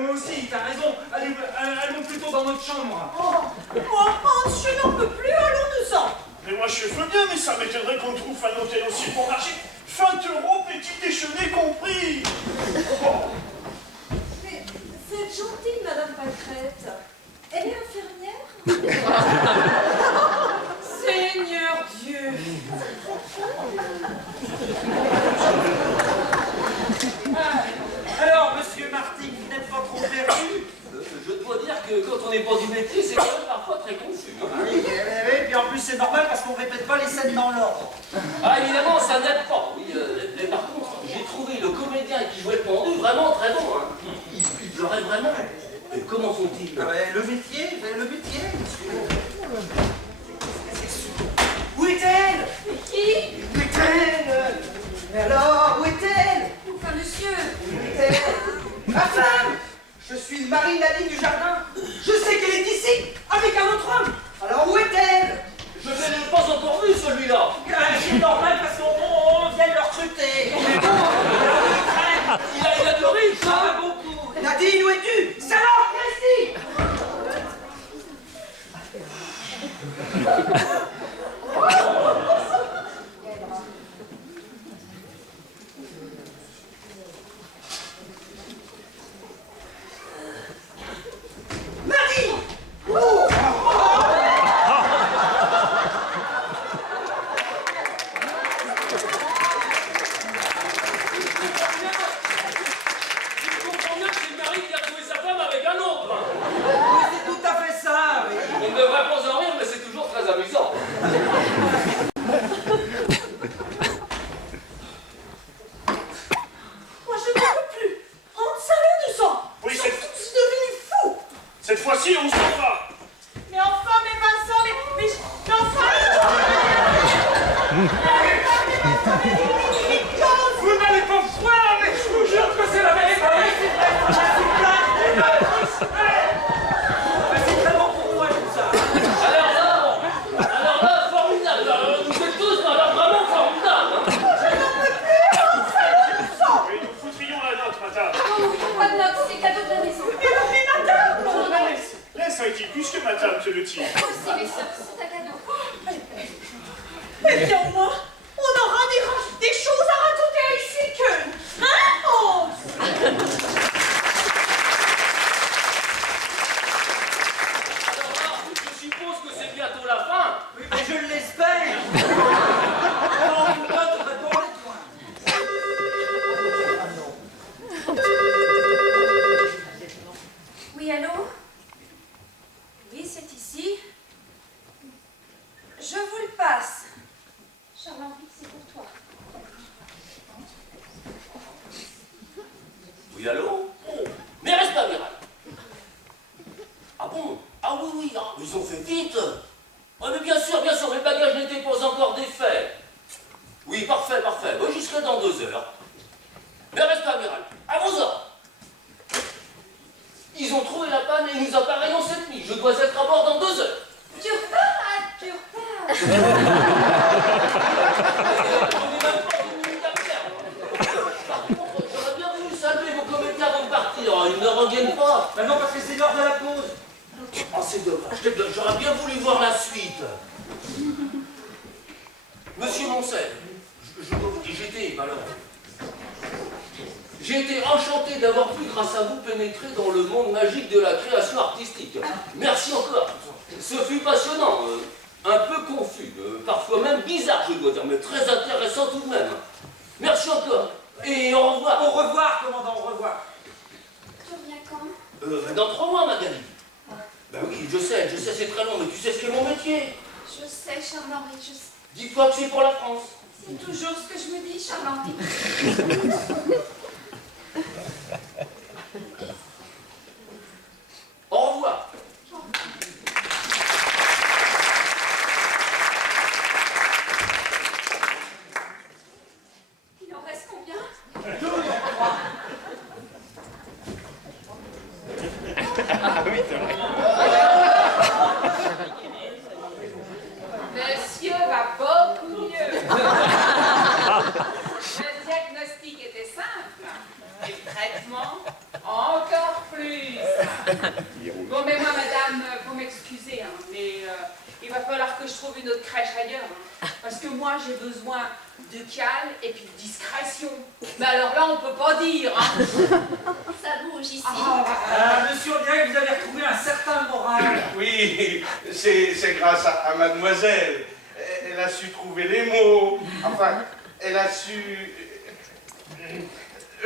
moi aussi, t'as raison. Allons plutôt dans notre chambre. Oh, Hans, je n'en peux plus, allons-nous-en. Mais moi je veux bien, mais ça m'étonnerait qu'on trouve un hôtel aussi bon marché. 20 €, petit déjeuner compris. Mais vous êtes gentille, Madame Pâquerette. Elle est infirmière? Seigneur Dieu. Alors, monsieur Marty, vous n'êtes pas trop perdu? Je dois dire que quand on n'est pas du métier, c'est quand même parfois très confus. Hein. Oui, puis en plus c'est normal parce qu'on répète pas les scènes dans l'ordre. Ah, évidemment, ça n'aide pas, oui. Mais par contre, j'ai trouvé le comédien qui jouait le pendu vraiment très bon. Hein. Il pleurait vraiment. Et comment font-ils? Ah ben, le métier, monsieur. Où est-elle? Mais qui? Où est-elle? Mais alors, où est-elle? Enfin, monsieur. Où est-elle? Ma femme! Je suis le mari Nadine du jardin. Je sais qu'elle est ici, avec un autre homme. Alors où est-elle? Je ne l'ai pas encore vu, celui-là. C'est normal parce qu'on vient de le recruter. Il a de riche, Ça hein. va beaucoup. Nadine, où es-tu? Salope, viens ici. Nadine! Oh! Je comprends bien que c'est le mari qui a trouvé sa femme avec un autre. Oui, c'est tout à fait ça, oui. On ne devrait pas en rire, mais c'est toujours très amusant. Moi, je ne peux plus. Hans, allons-nous-en. Oui, Ils sont tous devenus fous. Cette fois-ci, on s'en va. Mais enfin, mais Vincent, mais enfin, Vous n'allez pas voir, mais je vous jure que c'est la vérité. C'est très bon pour moi, tout ça. Alors là, formidable. Alors, vous êtes tous, alors vraiment formidable. Hein. Et nous foutrions la note, madame. Non, pas de notes, c'est cadeau de la maison. Laisse Haïti, puisque madame te le tire. Aussi, les sœurs, c'est un cadeau. Eh bien, au moins, on aura des choses à raconter à ici que... Hein, Hans? Alors là, je suppose que c'est bientôt la fin. Oui, mais je l'espère. Alors, on devrait pas les joindre. Oui, allô? Oui, c'est ici. Je vous le passe. Charles-Henri, c'est pour toi. Oui, allô? Oh, mais reste pas viral. Ah bon? Ah oui, oui, ah, ils ont fait vite. Ah mais bien sûr, mes bagages n'étaient pas encore défaits. Oui, parfait, parfait. Moi, j'y serai dans 2 heures. Mais reste pas viral. À vos ordres. Ils ont trouvé la panne et nous appareillons cette nuit. Je dois être à bord dans 2 heures. Tu repars, tu repars. On n'est même pas une minute à perdre. Par contre, j'aurais bien voulu saluer vos comédiens avant de partir. Ils ne reviennent pas. Ben non, parce que c'est l'heure de la pause. Oh, c'est dommage. J'aurais bien voulu voir la suite. Monsieur Moncel, je dois vous dire, j'ai été enchanté d'avoir pu, grâce à vous, pénétrer dans le monde magique de la création artistique. Merci encore. Ce fut passionnant, un peu confus, parfois même bizarre, je dois dire, mais très intéressant tout de même. Merci encore. Et au revoir. Au revoir, commandant, au revoir. Tu reviens quand? Dans 3 mois, Magali. Ben oui, je sais, c'est très long, mais tu sais ce qu'est mon métier. Je sais, Charles-Henri, je sais. Dis-toi que c'est pour la France. C'est toujours ce que je me dis, Charles-Henri. Au revoir. Il en reste combien? Monsieur va beaucoup mieux. Le diagnostic était simple. Et le traitement encore plus. Bon, mais moi, madame, faut m'excuser, hein, mais il va falloir que je trouve une autre crèche ailleurs. Hein, parce que moi, j'ai besoin de calme et puis de discrétion. Mais alors là, on peut pas dire. Hein. Ça bouge ici. Monsieur, on dirait que vous avez retrouvé un certain moral. Oui, c'est grâce à mademoiselle. Elle a su trouver les mots. Enfin, elle a su...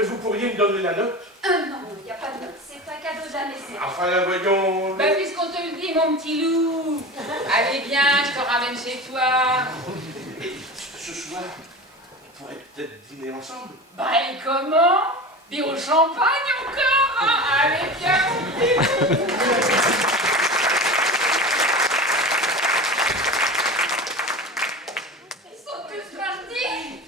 Vous pourriez me donner la note? Non, il n'y a pas de note. C'est un cadeau de la maison. Enfin, là, voyons... Ben, puisqu'on te le dit, mon petit loup. Allez, bien, je te ramène chez toi. Et ce soir, on pourrait peut-être dîner ensemble. Ben, et comment? Des au champagne encore, hein? Allez, bien, mon petit loup. Ils sont tous partis.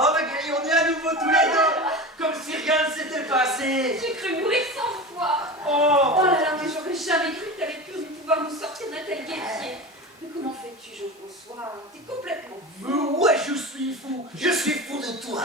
Oh, mais on est à nouveau tous les deux, comme si rien ne s'était passé. J'ai cru mourir 100 fois. Oh, Oh là là, mais j'aurais jamais cru que t'avais pu pouvoir nous sortir d'un tel guettier. Mais comment fais-tu, Jean-François? T'es complètement fou. ouais, je suis fou de toi.